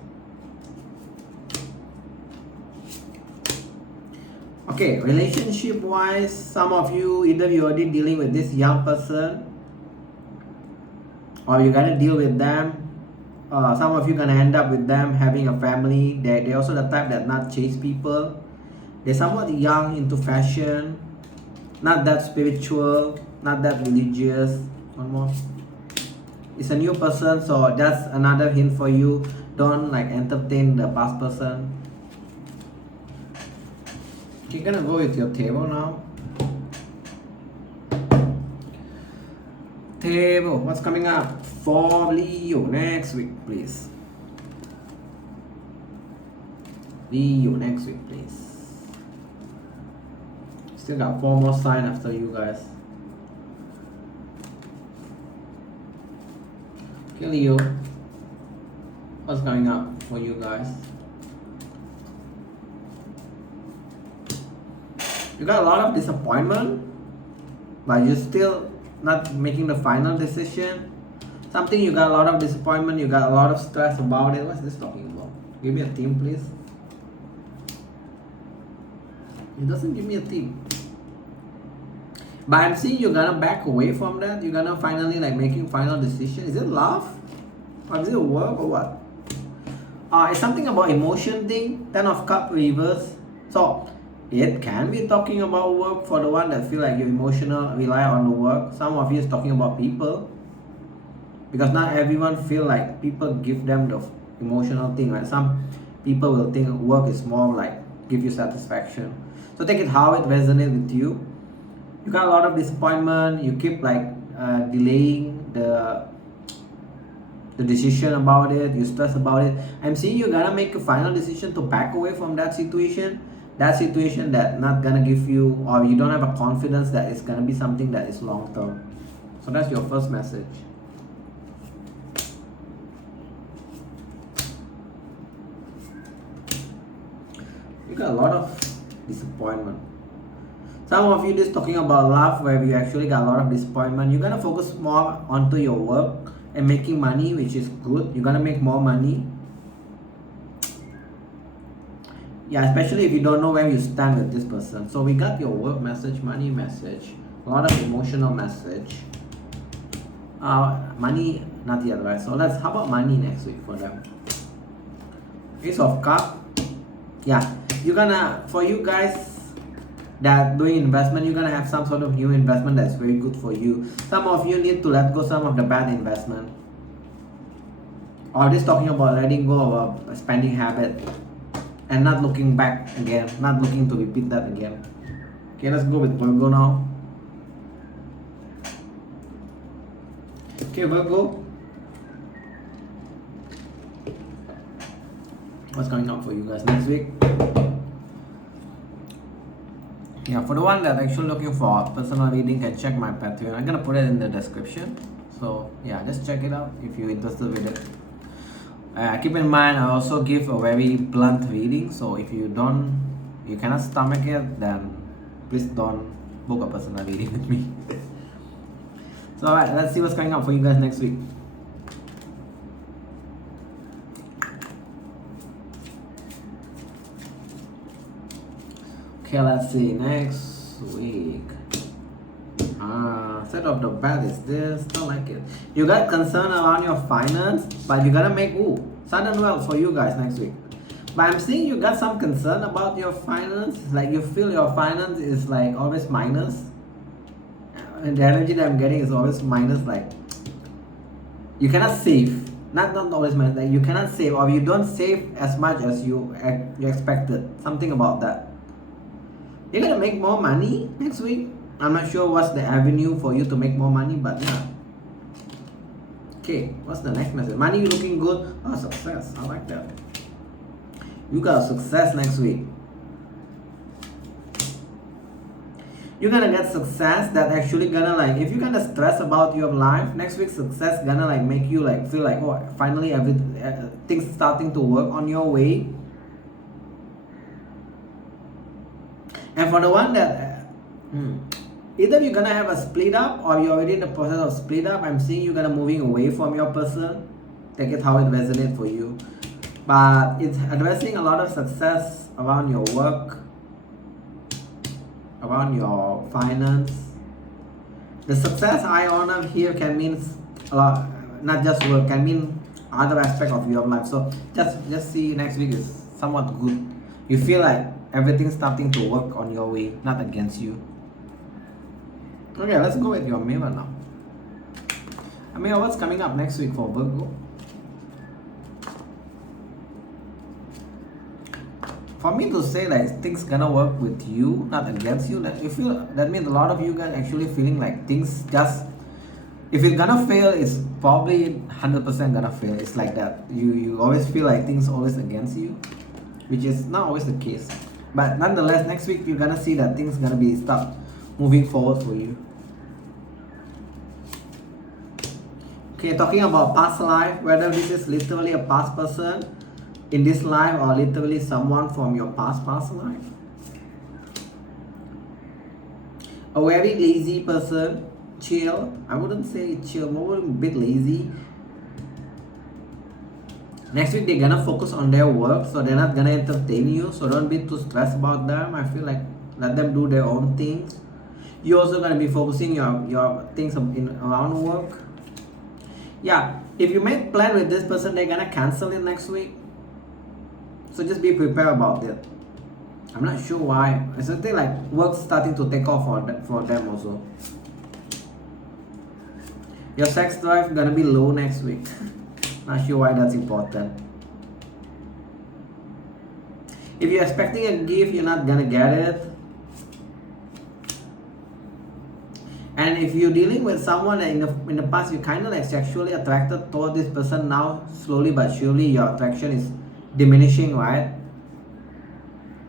Okay, relationship wise, some of you, either you're already dealing with this young person or you're gonna deal with them. Some of you gonna end up with them having a family. They're also the type that not chase people. They're somewhat young, into fashion, not that spiritual, not that religious. One more. It's a new person, so that's another hint for you. Don't like entertain the past person. You're gonna go with your table now. Table, what's coming up for Leo next week, please? Leo next week, please. Still got 4 more signs after you guys. Okay, Leo, what's coming up for you guys? You got a lot of disappointment, but you're still not making the final decision. Something you got a lot of disappointment, you got a lot of stress about it. What's this talking about? Give me a theme, please. It doesn't give me a theme. But I'm seeing you're gonna back away from that. You're gonna finally like making final decision. Is it love? Or is it work or what? It's something about emotion thing. 10 of Cups reverse. So it can be talking about work for the one that feel like you're emotional, rely on the work. Some of you is talking about people. Because not everyone feel like people give them the emotional thing. Right? Some people will think work is more like give you satisfaction. So take it how it resonates with you. You got a lot of disappointment. You keep like delaying the decision about it. You stress about it. I'm seeing you're gonna make a final decision to back away from that situation. That situation that not gonna give you, or you don't have a confidence that it's gonna be something that is long term. So that's your first message. You got a lot of disappointment. Some of you just talking about love where you actually got a lot of disappointment. You're gonna focus more onto your work and making money, which is good. You're gonna make more money. Yeah, especially if you don't know where you stand with this person. So we got your work message, money message, a lot of emotional message. Money, not yet, right? So how about money next week for them? Ace of Cups. Yeah, for you guys that doing investment, you're gonna have some sort of new investment that's very good for you. Some of you need to let go some of the bad investment. Or just talking about letting go of a spending habit. And not looking back again, not looking to repeat that again. Okay, let's go with Virgo now. Okay, Virgo. What's coming up for you guys next week? Yeah, for the one that actually looking for personal reading, can check my Pateron. I'm gonna put it in the description. So yeah, just check it out if you're interested with it. Keep in mind, I also give a very blunt reading, so if you cannot stomach it, then please don't book a personal reading with me. So alright, let's see what's coming up for you guys next week. Okay, let's see, next week. Set of the bad is this, don't like it. You got concern around your finance, but you gotta make sudden wealth for you guys next week. But I'm seeing you got some concern about your finance, like you feel your finance is like always minus. And the energy that I'm getting is always minus, like you cannot save. Not always minus, like you cannot save, or you don't save as much as you expected. Something about that. You're gonna make more money next week. I'm not sure what's the avenue for you to make more money, but yeah. Okay, what's the next message? Money looking good. Oh, success. I like that. You got success next week. You're gonna get success that actually gonna like, if you're gonna stress about your life, next week success gonna like make you like feel like, oh, finally things starting to work on your way. And for the one that either you're gonna have a split up or you're already in the process of split up. I'm seeing you're gonna moving away from your person. Take it how it resonates for you. But it's addressing a lot of success around your work, around your finance. The success I honor here can mean a lot, not just work, can mean other aspect of your life. So just see next week is somewhat good. You feel like everything's starting to work on your way, not against you. Okay, let's go with your mirror now. Amira, what's coming up next week for Virgo? For me to say like things gonna work with you, not against you, that you feel, that means a lot of you guys actually feeling like things just, if it's gonna fail, it's probably 100% gonna fail. It's like that. You always feel like things always against you, which is not always the case. But nonetheless, next week you're gonna see that things gonna be start moving forward for you. Okay, talking about past life, whether this is literally a past person in this life or literally someone from your past life. A very lazy person, chill. I wouldn't say chill, more a bit lazy. Next week they're gonna focus on their work, so they're not gonna entertain you, so don't be too stressed about them. I feel like let them do their own things. You're also gonna be focusing your things around work. Yeah, if you make plan with this person, they're gonna cancel it next week. So just be prepared about it. I'm not sure why. It's something like work's starting to take off for them also. Your sex drive gonna be low next week. Not sure why that's important. If you're expecting a gift, you're not gonna get it. And if you're dealing with someone that in the past you kind of like sexually attracted toward this person, now slowly but surely your attraction is diminishing, right?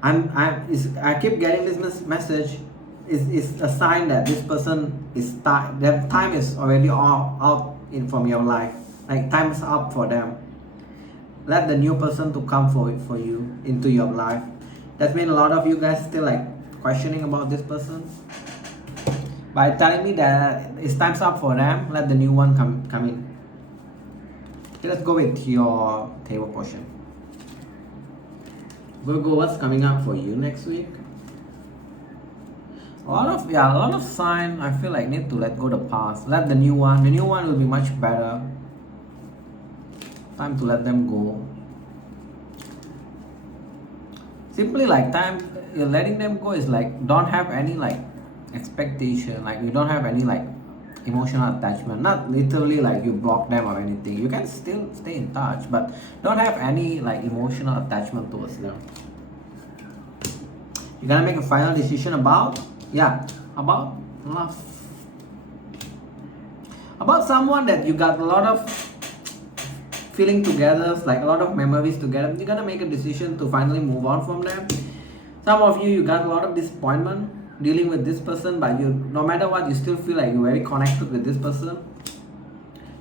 I keep getting this message. Is a sign that this person is their time is already out from your life. Like time's up for them. Let the new person to come for you into your life. That means a lot of you guys still like questioning about this person. By telling me that it's time's up for them, let the new one come in. Okay, let's go with your table portion. Virgo, what's coming up for you next week? A lot of sign. I feel like need to let go the past. Let the new one will be much better. Time to let them go. Simply like time, you're letting them go is like don't have any like expectation. Like you don't have any like emotional attachment. Not literally like you block them or anything. You can still stay in touch, but don't have any like emotional attachment towards them. You're gonna make a final decision about love. About someone that you got a lot of feeling together, like a lot of memories together. You're gonna make a decision to finally move on from them. Some of you got a lot of disappointment dealing with this person, but you, no matter what, you still feel like you're very connected with this person.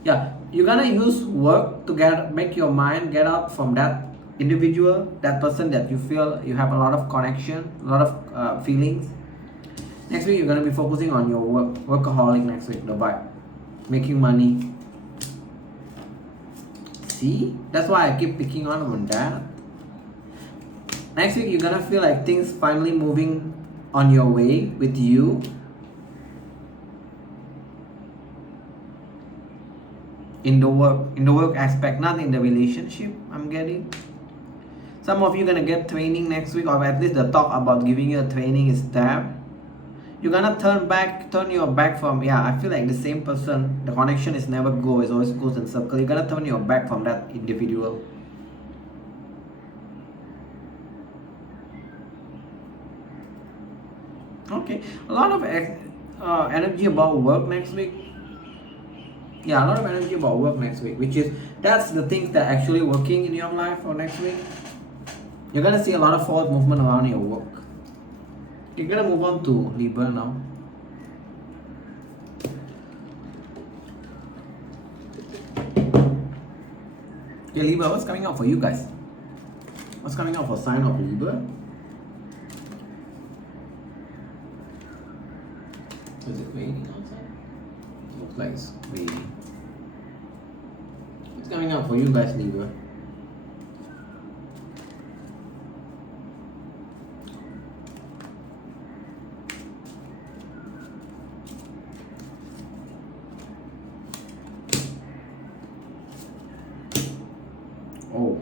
Yeah, you're gonna use work to make your mind get out from that individual, that person that you feel you have a lot of connection, a lot of feelings. Next week you're gonna be focusing on your workaholic next week, the vibe, making money. See, that's why I keep picking on that. Next week you're gonna feel like things finally moving on your way with you. In the work aspect, not in the relationship, I'm getting. Some of you gonna get training next week, or at least the talk about giving you a training is there. You're gonna turn your back from, I feel like the same person, the connection is never go, it always goes in circle. You're gonna turn your back from that individual. Okay, a lot of energy about work next week. Yeah, a lot of energy about work next week, that's the things that are actually working in your life for next week. You're gonna see a lot of forward movement around your work. You're gonna move on to Libra now. Okay, Libra, what's coming up for you guys? What's coming up for sign of Libra? like waiting. What's coming up for you guys, Libra? Oh,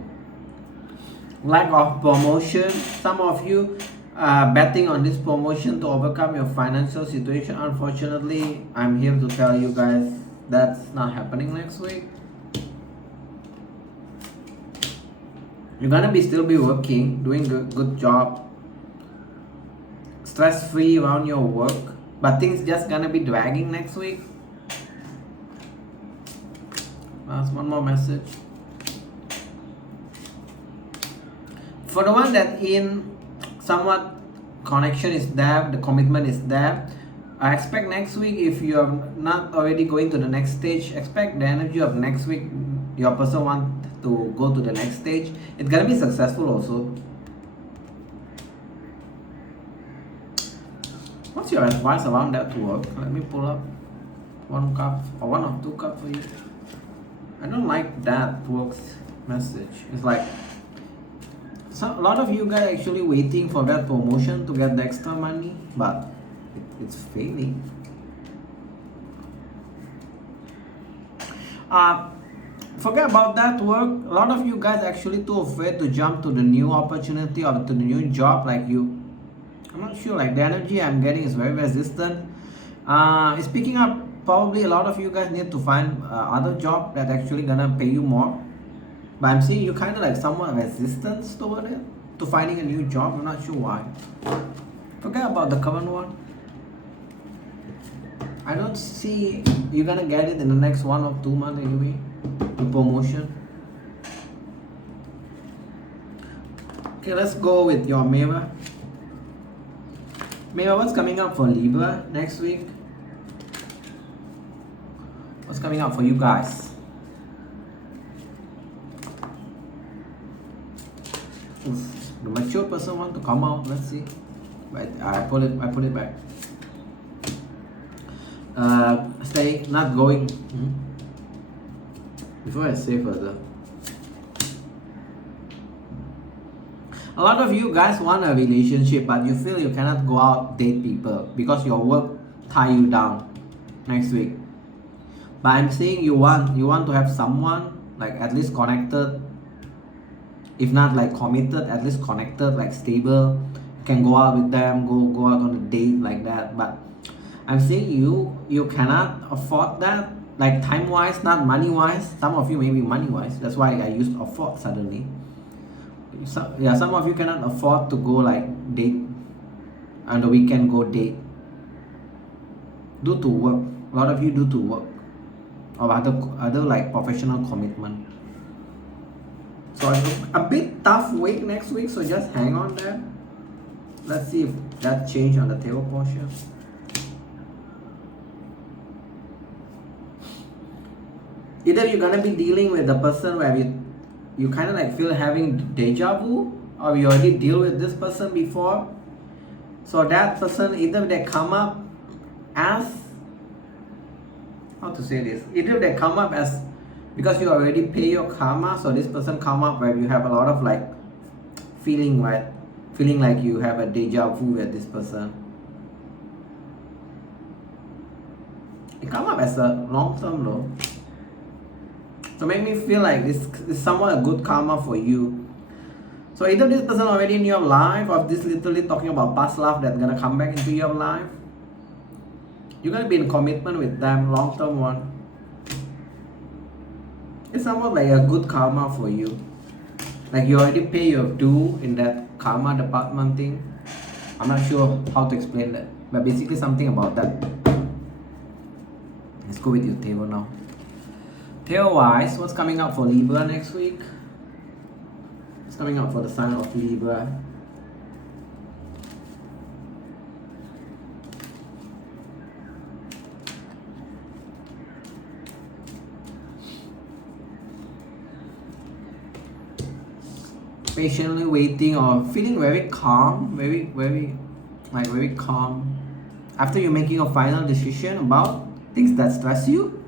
lack of promotion. Some of you are betting on this promotion to overcome your financial situation. Unfortunately, I'm here to tell you guys that's not happening next week. You're gonna still be working, doing a good job, stress free around your work, but things just gonna be dragging next week. Last one more message. For the one that in somewhat connection is there, the commitment is there, I expect next week, if you are not already going to the next stage, expect the energy of next week, your person want to go to the next stage. It's gonna be successful also. What's your advice around that to work? Let me pull up one card or one or two cards for you. I don't like that works message. It's like a lot of you guys actually waiting for that promotion to get the extra money, but it's failing. Forget about that work. A lot of you guys actually too afraid to jump to the new opportunity or to the new job. Like you, I'm not sure, like the energy I'm getting is very resistant. It's picking up. Probably a lot of you guys need to find other job that actually gonna pay you more. But I'm seeing you kind of like somewhat resistance toward it, to finding a new job. I'm not sure why. Forget about the current one. I don't see you're gonna get it in the next 1 or 2 months anyway. The promotion. Okay, let's go with your mirror. Mirror, what's coming up for Libra next week? What's coming up for you guys? Oof, the mature person want to come out. Let's see. Wait, I put it back. Stay, not going. Before I say further, a lot of you guys want a relationship, but you feel you cannot go out date people because your work tie you down next week. But I'm saying you want to have someone like at least connected, if not like committed, at least connected, like stable. You can go out with them, go out on a date like that. But I'm saying you cannot afford that, like time wise, not money wise. Some of you maybe money wise. That's why I used afford suddenly. So, yeah, some of you cannot afford to go like date on the weekend, go date. Due to work, a lot of you do to work or other like professional commitment. So a bit tough week next week. So just hang on there. Let's see if that changed on the table portion. Either you're gonna be dealing with the person where you kind of like feel having deja vu, or you already deal with this person before. So that person, either they come up as, how to say this, either they come up as, because you already pay your karma, so this person come up where you have a lot of like feeling like you have a deja vu with this person. It come up as a long term though. So make me feel like this is somewhat a good karma for you. So either this person already in your life, or this literally talking about past love that's gonna come back into your life. You're gonna be in commitment with them, long term one. It's somewhat like a good karma for you. Like you already pay your due in that karma department thing. I'm not sure how to explain that, but basically something about that. Let's go with your table now. Tail wise, what's coming up for Libra next week? What's coming up for the sign of Libra? Patiently waiting or feeling very calm, very calm after you're making a final decision about things that stress you.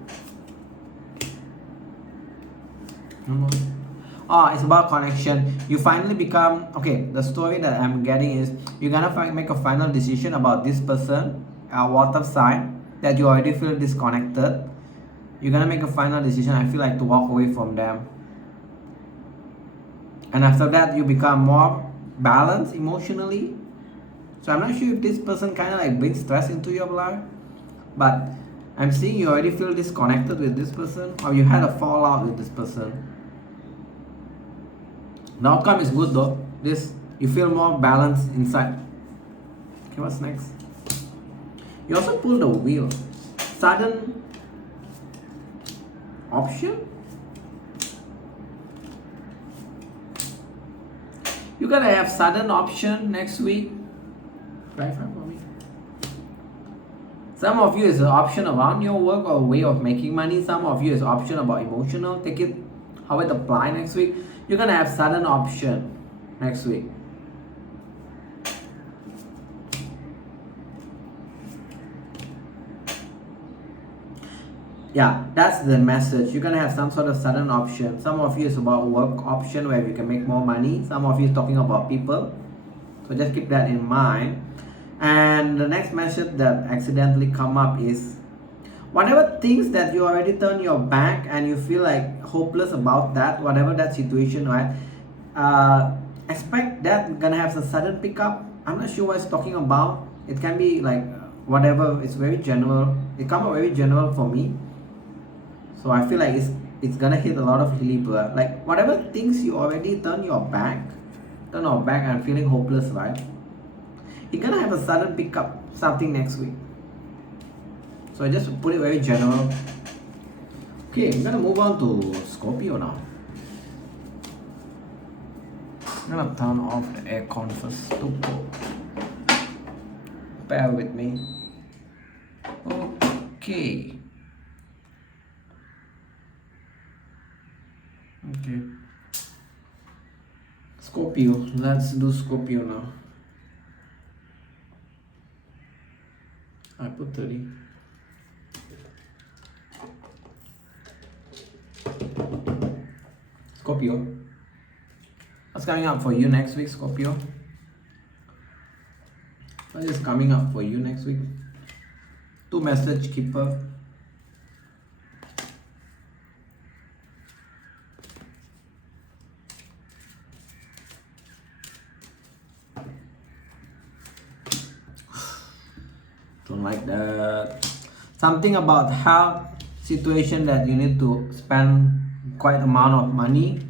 Oh, it's about connection. You finally become, okay, the story that I'm getting is you're gonna make a final decision about this person, a water sign, that you already feel disconnected. You're gonna make a final decision, I feel like, to walk away from them. And after that, you become more balanced emotionally. So I'm not sure if this person kind of like brings stress into your life, but I'm seeing you already feel disconnected with this person, or you had a fallout with this person. The outcome is good though. You feel more balanced inside. Okay, what's next? You also pull the wheel. Sudden option. You're gonna have sudden option next week. Right for me. Some of you is an option around your work or way of making money. Some of you is option about emotional. Take it how it apply next week. You're gonna have sudden option next week. Yeah, that's the message. You're gonna have some sort of sudden option. Some of you is about work option where you can make more money. Some of you is talking about people. So just keep that in mind. And the next message that accidentally come up is whatever things that you already turn your back and you feel like hopeless about that, whatever that situation, right? Expect that you're gonna have some sudden pickup. I'm not sure what it's talking about. It can be like whatever. It's very general. It come out very general for me. So I feel like it's gonna hit a lot of Libra. Like whatever things you already turn your back and feeling hopeless, right? You're gonna have a sudden pickup something next week. So I just put it very general. Okay, I'm gonna move on to Scorpio now. I'm gonna turn off the aircon first. Too cold. Bear with me. Okay. Okay. Scorpio. Let's do Scorpio now. I put 30. Scorpio. What's coming up for you next week, Scorpio? What is coming up for you next week? 2 message keeper. Don't like that. Something about health situation that you need to spend quite amount of money.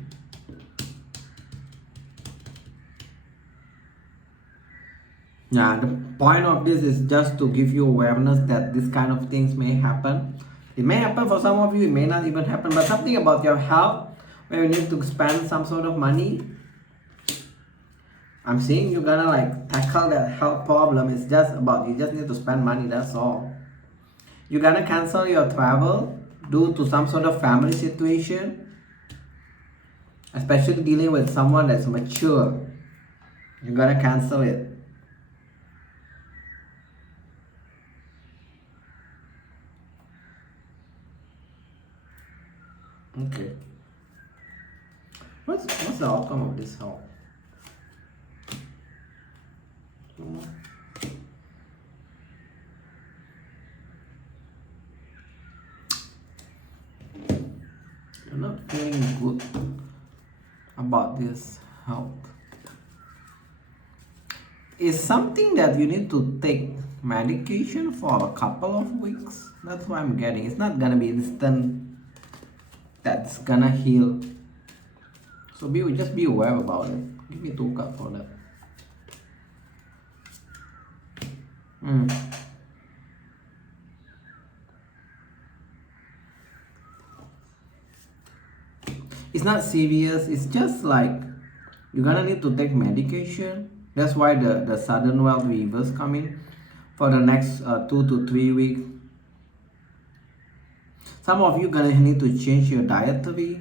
Yeah, the point of this is just to give you awareness that this kind of things may happen. It may happen for some of you, it may not even happen, but something about your health where you need to spend some sort of money. I'm saying you're gonna like tackle that health problem. It's just about you just need to spend money, that's all. You're gonna cancel your travel due to some sort of family situation, especially dealing with someone that's mature. You're gonna cancel it. Okay. What's the outcome of this health? You're not feeling good about this health. It's something that you need to take medication for a couple of weeks. That's what I'm getting. It's not gonna be instant that's gonna heal. So just be aware about it. Give me 2 cups for that. It's not serious. It's just like you're gonna need to take medication. That's why the sudden wealth reverse coming for the next 2 to 3 weeks. Some of you gonna need to change your dietary.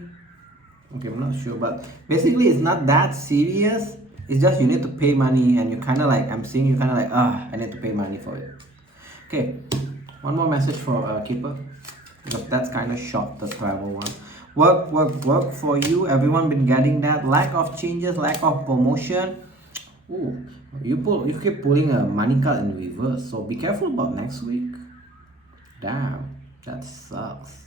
Okay, I'm not sure, but basically it's not that serious. It's just you need to pay money and you kind of like, I'm seeing you kind of like, I need to pay money for it. Okay, One more message for Keeper, because that's kind of short, the travel one. Work for you. Everyone been getting that. Lack of changes, lack of promotion. Ooh, you keep pulling a money card in reverse, so be careful about next week. Damn, that sucks.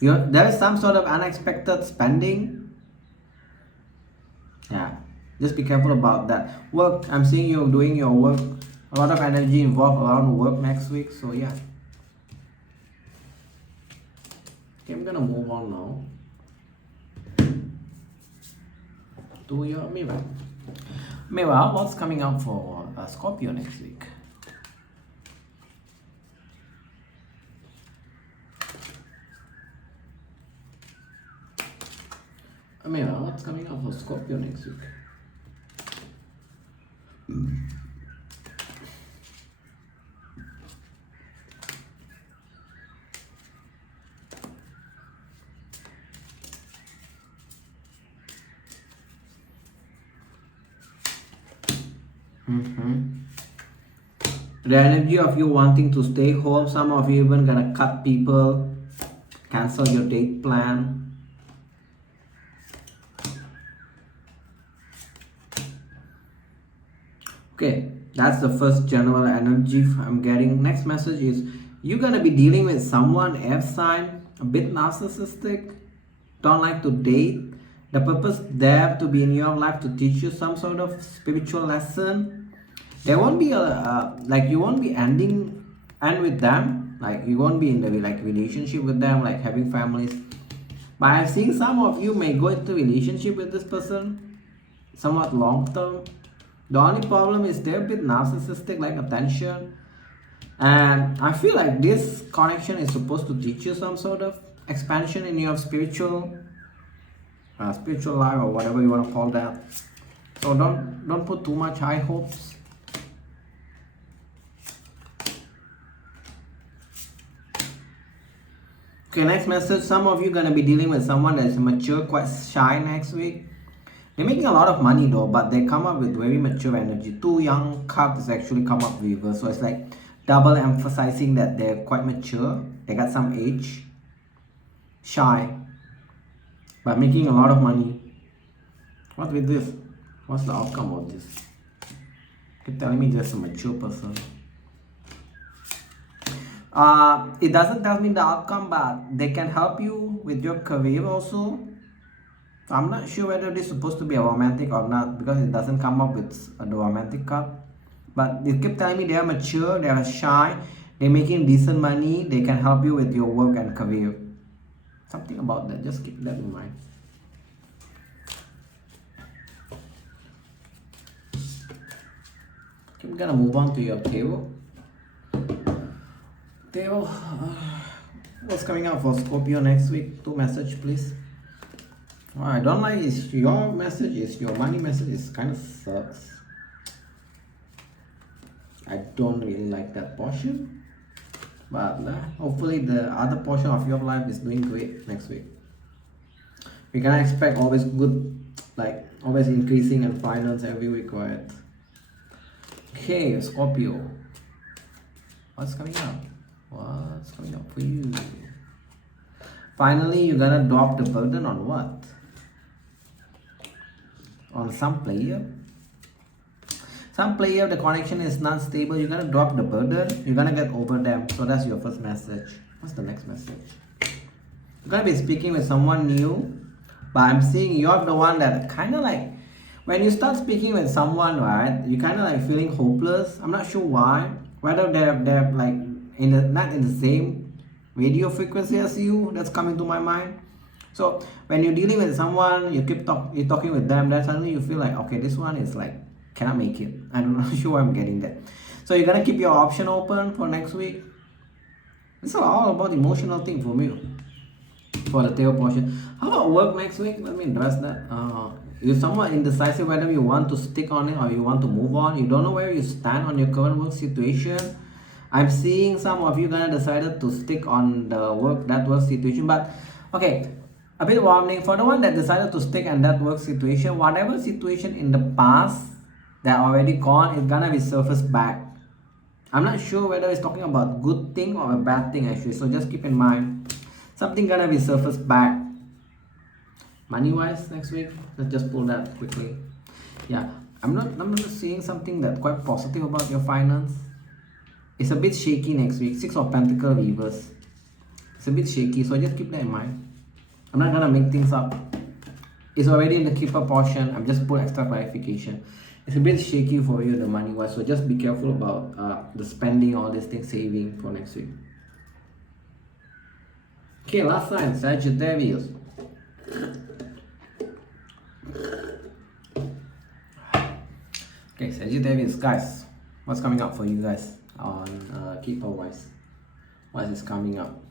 There is some sort of unexpected spending. Yeah, just be careful about that. Work, I'm seeing you doing your work. A lot of energy involved around work next week, so yeah. Okay, I'm gonna move on now to your mirror. Mirror, what's coming up for Scorpio next week? Mirror, what's coming up for Scorpio next week? The energy of you wanting to stay home, some of you even gonna cut people, cancel your date plan. Okay, that's the first general energy I'm getting. Next message is you're gonna be dealing with someone air sign, a bit narcissistic, don't like to date. The purpose there to be in your life to teach you some sort of spiritual lesson. There won't be you won't be end with them, like you won't be in the relationship with them, like having families. But I'm seeing some of you may go into relationship with this person, somewhat long term. The only problem is they're a bit narcissistic, like attention. And I feel like this connection is supposed to teach you some sort of expansion in your spiritual life, or whatever you want to call that. So don't put too much high hopes. Okay, next message. Some of you gonna be dealing with someone that is mature, quite shy next week. They're making a lot of money though, but they come up with very mature energy. 2 young cards actually come up reverse, so it's like double emphasizing that they're quite mature. They got some age, shy, but making a lot of money. What with this? What's the outcome of this? Keep telling me just a mature person. It doesn't tell me the outcome, but they can help you with your career also. I'm not sure whether this is supposed to be a romantic or not, because it doesn't come up with the romantic card. But they keep telling me they are mature, they are shy, they're making decent money, they can help you with your work and career. Something about that, just keep that in mind. Okay, we're gonna move on to your Tarot. Tarot, what's coming out for Scorpio next week? 2 message, please. I don't like is your message, is your money message, is kind of sucks. I don't really like that portion, but hopefully the other portion of your life is doing great next week. We can expect always good, like always increasing in finance every week, right? Okay, Scorpio, what's coming up? What's coming up for you? Finally, you're gonna drop the burden on what? On some player. Some player, the connection is not stable. You're gonna drop the burden. You're gonna get over them. So that's your first message. What's the next message? You're gonna be speaking with someone new, but I'm seeing you're the one that kind of like, when you start speaking with someone, right, you kind of like feeling hopeless. I'm not sure why. Whether they're like not in the same radio frequency as you. That's coming to my mind. So when you're dealing with someone, you're talking with them, then suddenly you feel like, okay, this one is like cannot make it. I'm not sure I'm getting that. So you're gonna keep your option open for next week. It's all about emotional thing for me. For the tail portion. How about work next week? Let me address that. You're somewhat indecisive whether you want to stick on it or you want to move on. You don't know where you stand on your current work situation. I'm seeing some of you gonna decided to stick on the work situation. But okay, a bit warning for the one that decided to stick in that work situation. Whatever situation in the past that already gone is gonna be surfaced back. I'm not sure whether it's talking about good thing or a bad thing actually. So just keep in mind, something gonna be surfaced back. Money wise next week, let's just pull that quickly. Yeah, I'm not seeing something that quite positive about your finance. It's a bit shaky next week. 6 of Pentacles reverse. It's a bit shaky, so just keep that in mind. I'm not gonna make things up. It's already in the keeper portion. I'm just put extra clarification. It's a bit shaky for you, the money wise, so just be careful about the spending, all these things, saving for next week. Okay, last sign, Sagittarius. Okay, Sagittarius, guys, what's coming up for you guys on keeper wise? What is coming up?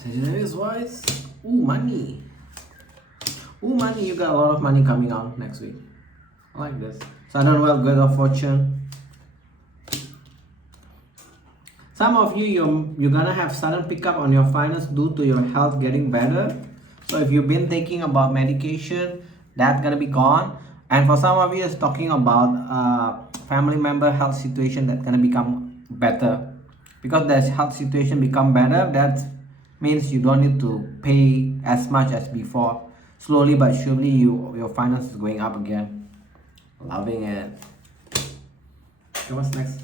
Sagittarius wise, money. Money, you got a lot of money coming out next week. I like this. Sudden wealth, good of fortune. Some of you, you're gonna have sudden pickup on your finance due to your health getting better. So if you've been thinking about medication, that's gonna be gone. And for some of you, it's talking about family member health situation that's gonna become better. Because the health situation become better, that means you don't need to pay as much as before. Slowly but surely, your finance is going up again. Loving it. Okay, what's next?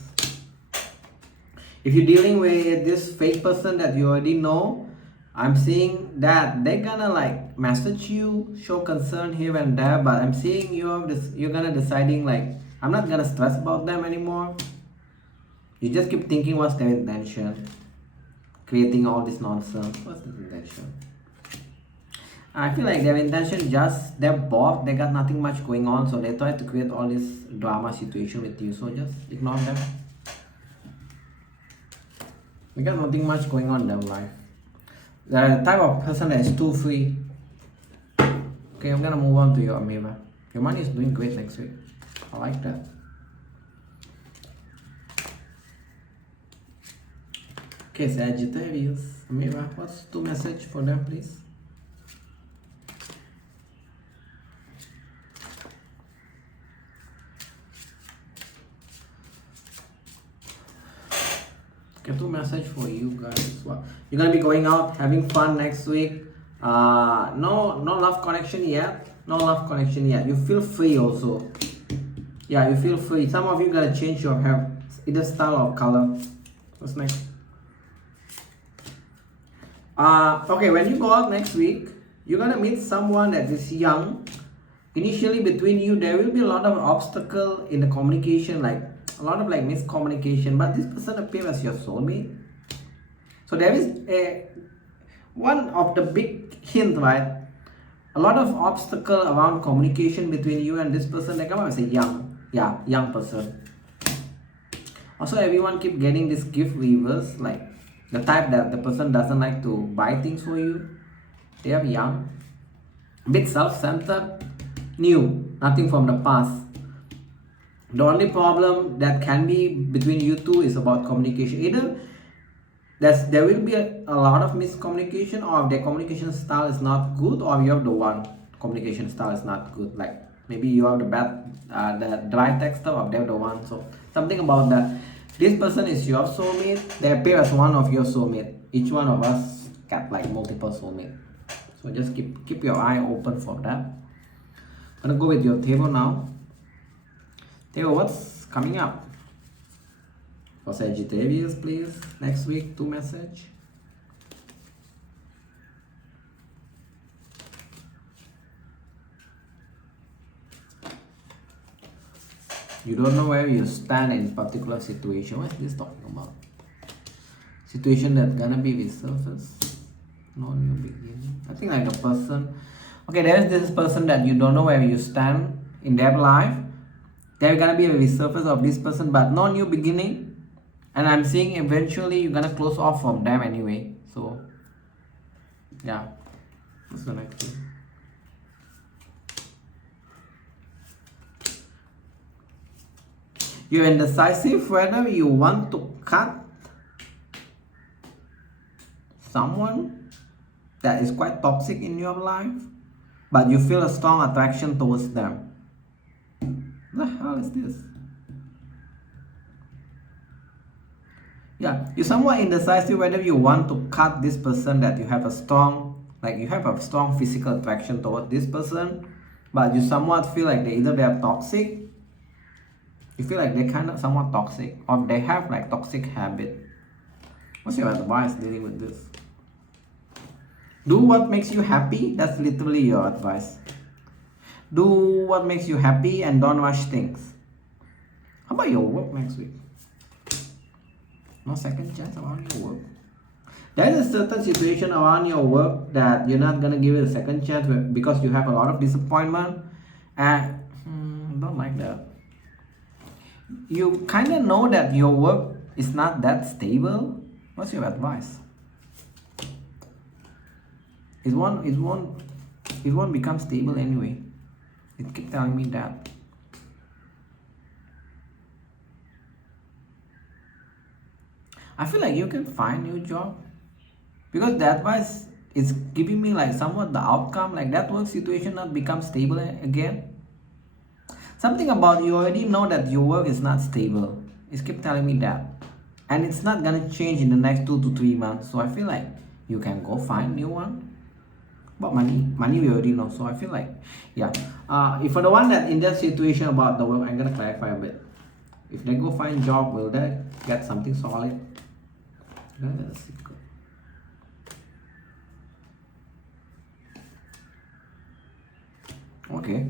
If you're dealing with this fake person that you already know, I'm seeing that they're gonna like message you, show concern here and there, but I'm seeing you're gonna deciding like, I'm not gonna stress about them anymore. You just keep thinking what's their intention, creating all this nonsense. What's the intention? I feel like their intention just, they're bored, they got nothing much going on, so they try to create all this drama situation with you, so just ignore them. They got nothing much going on in their life. They're the type of person that is too free. Okay, I'm gonna move on to your Amira. Your money is doing great next week. I like that. Okay, Sagittarius. Amira, what's the message for them, please? Okay, two message for you guys. Well, you're gonna be going out, having fun next week. No love connection yet. No love connection yet. You feel free also. Yeah, you feel free. Some of you gotta change your hair, either style or color. What's next? Okay, when you go out next week, you're gonna meet someone that is young. Initially, between you, there will be a lot of obstacle in the communication, like a lot of like miscommunication. But this person appears as your soulmate. So there is one of the big hint, right? A lot of obstacle around communication between you and this person. They come up as a young person. Also, everyone keep getting this gift reverse, like the type that the person doesn't like to buy things for you. They are young, bit self-centered, new, nothing from the past. The only problem that can be between you two is about communication. Either there will be a lot of miscommunication, or their communication style is not good, or you have the one communication style is not good. Like maybe you have the bad, the dry texter, or they're the one. So something about that. This person is your soulmate. They appear as one of your soulmate. Each one of us got like multiple soulmate. So just keep your eye open for that. I'm gonna go with your table now. Table, what's coming up for Sagittarius, please? Next week, two message. You don't know where you stand in particular situation. What is this talking about? Situation that's gonna be resurfaced. No new beginning. I think like a person. Okay, there's this person that you don't know where you stand in their life. There's gonna be a resurface of this person, but no new beginning. And I'm seeing eventually you're gonna close off from them anyway. So yeah, What's the next thing? You're indecisive whether you want to cut someone that is quite toxic in your life, but you feel a strong attraction towards them. What the hell is this? Yeah, you're somewhat indecisive whether you want to cut this person that you have a strong, like you have a strong physical attraction toward this person, but you somewhat feel like they are toxic. You feel like they're kind of somewhat toxic, or they have like toxic habit. What's your advice dealing with this? Do what makes you happy. That's literally your advice. Do what makes you happy and don't rush things. How about your work next week? No second chance around your work. There is a certain situation around your work that you're not gonna give it a second chance because you have a lot of disappointment, and don't like that. You kind of know that your work is not that stable. What's your advice? It won't become stable anyway. It keeps telling me that. I feel like you can find new job, because the advice is giving me like somewhat the outcome, like that work situation not become stable again. Something about you already know that your work is not stable. It keeps telling me that, and it's not gonna change in the next 2 to 3 months. So I feel like you can go find new one. About money we already know. So I feel like, yeah. If for the one that in that situation about the work, I'm gonna clarify a bit. If they go find job, will they get something solid? Okay.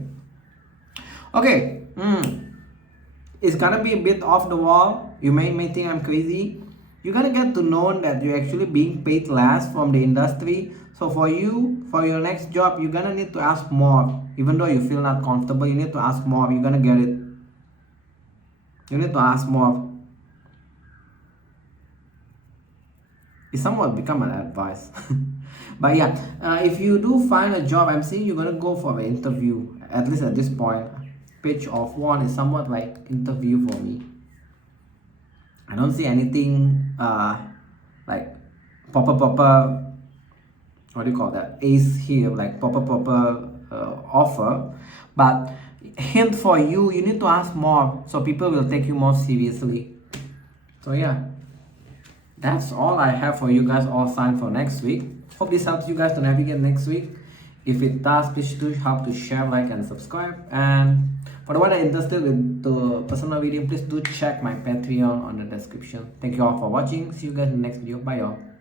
It's gonna be a bit off the wall. You may think I'm crazy. You're gonna get to know that you're actually being paid less from the industry. So for you, for your next job, you're gonna need to ask more. Even though you feel not comfortable, you need to ask more. You're gonna get it. You need to ask more. It somewhat become an advice. But yeah, if you do find a job, I'm saying you're gonna go for an interview. At least at this point, page of one is somewhat like interview for me. I don't see anything like proper. What do you call that? Ace here, like proper offer. But hint for you, you need to ask more, so people will take you more seriously. So yeah, that's all I have for you guys, all signed for next week. Hope this helps you guys to navigate next week. If it does, please do help to share, like, and subscribe. And for the one that are interested with the personal reading, please do check my Patreon on the description. Thank you all for watching. See you guys in the next video. Bye y'all.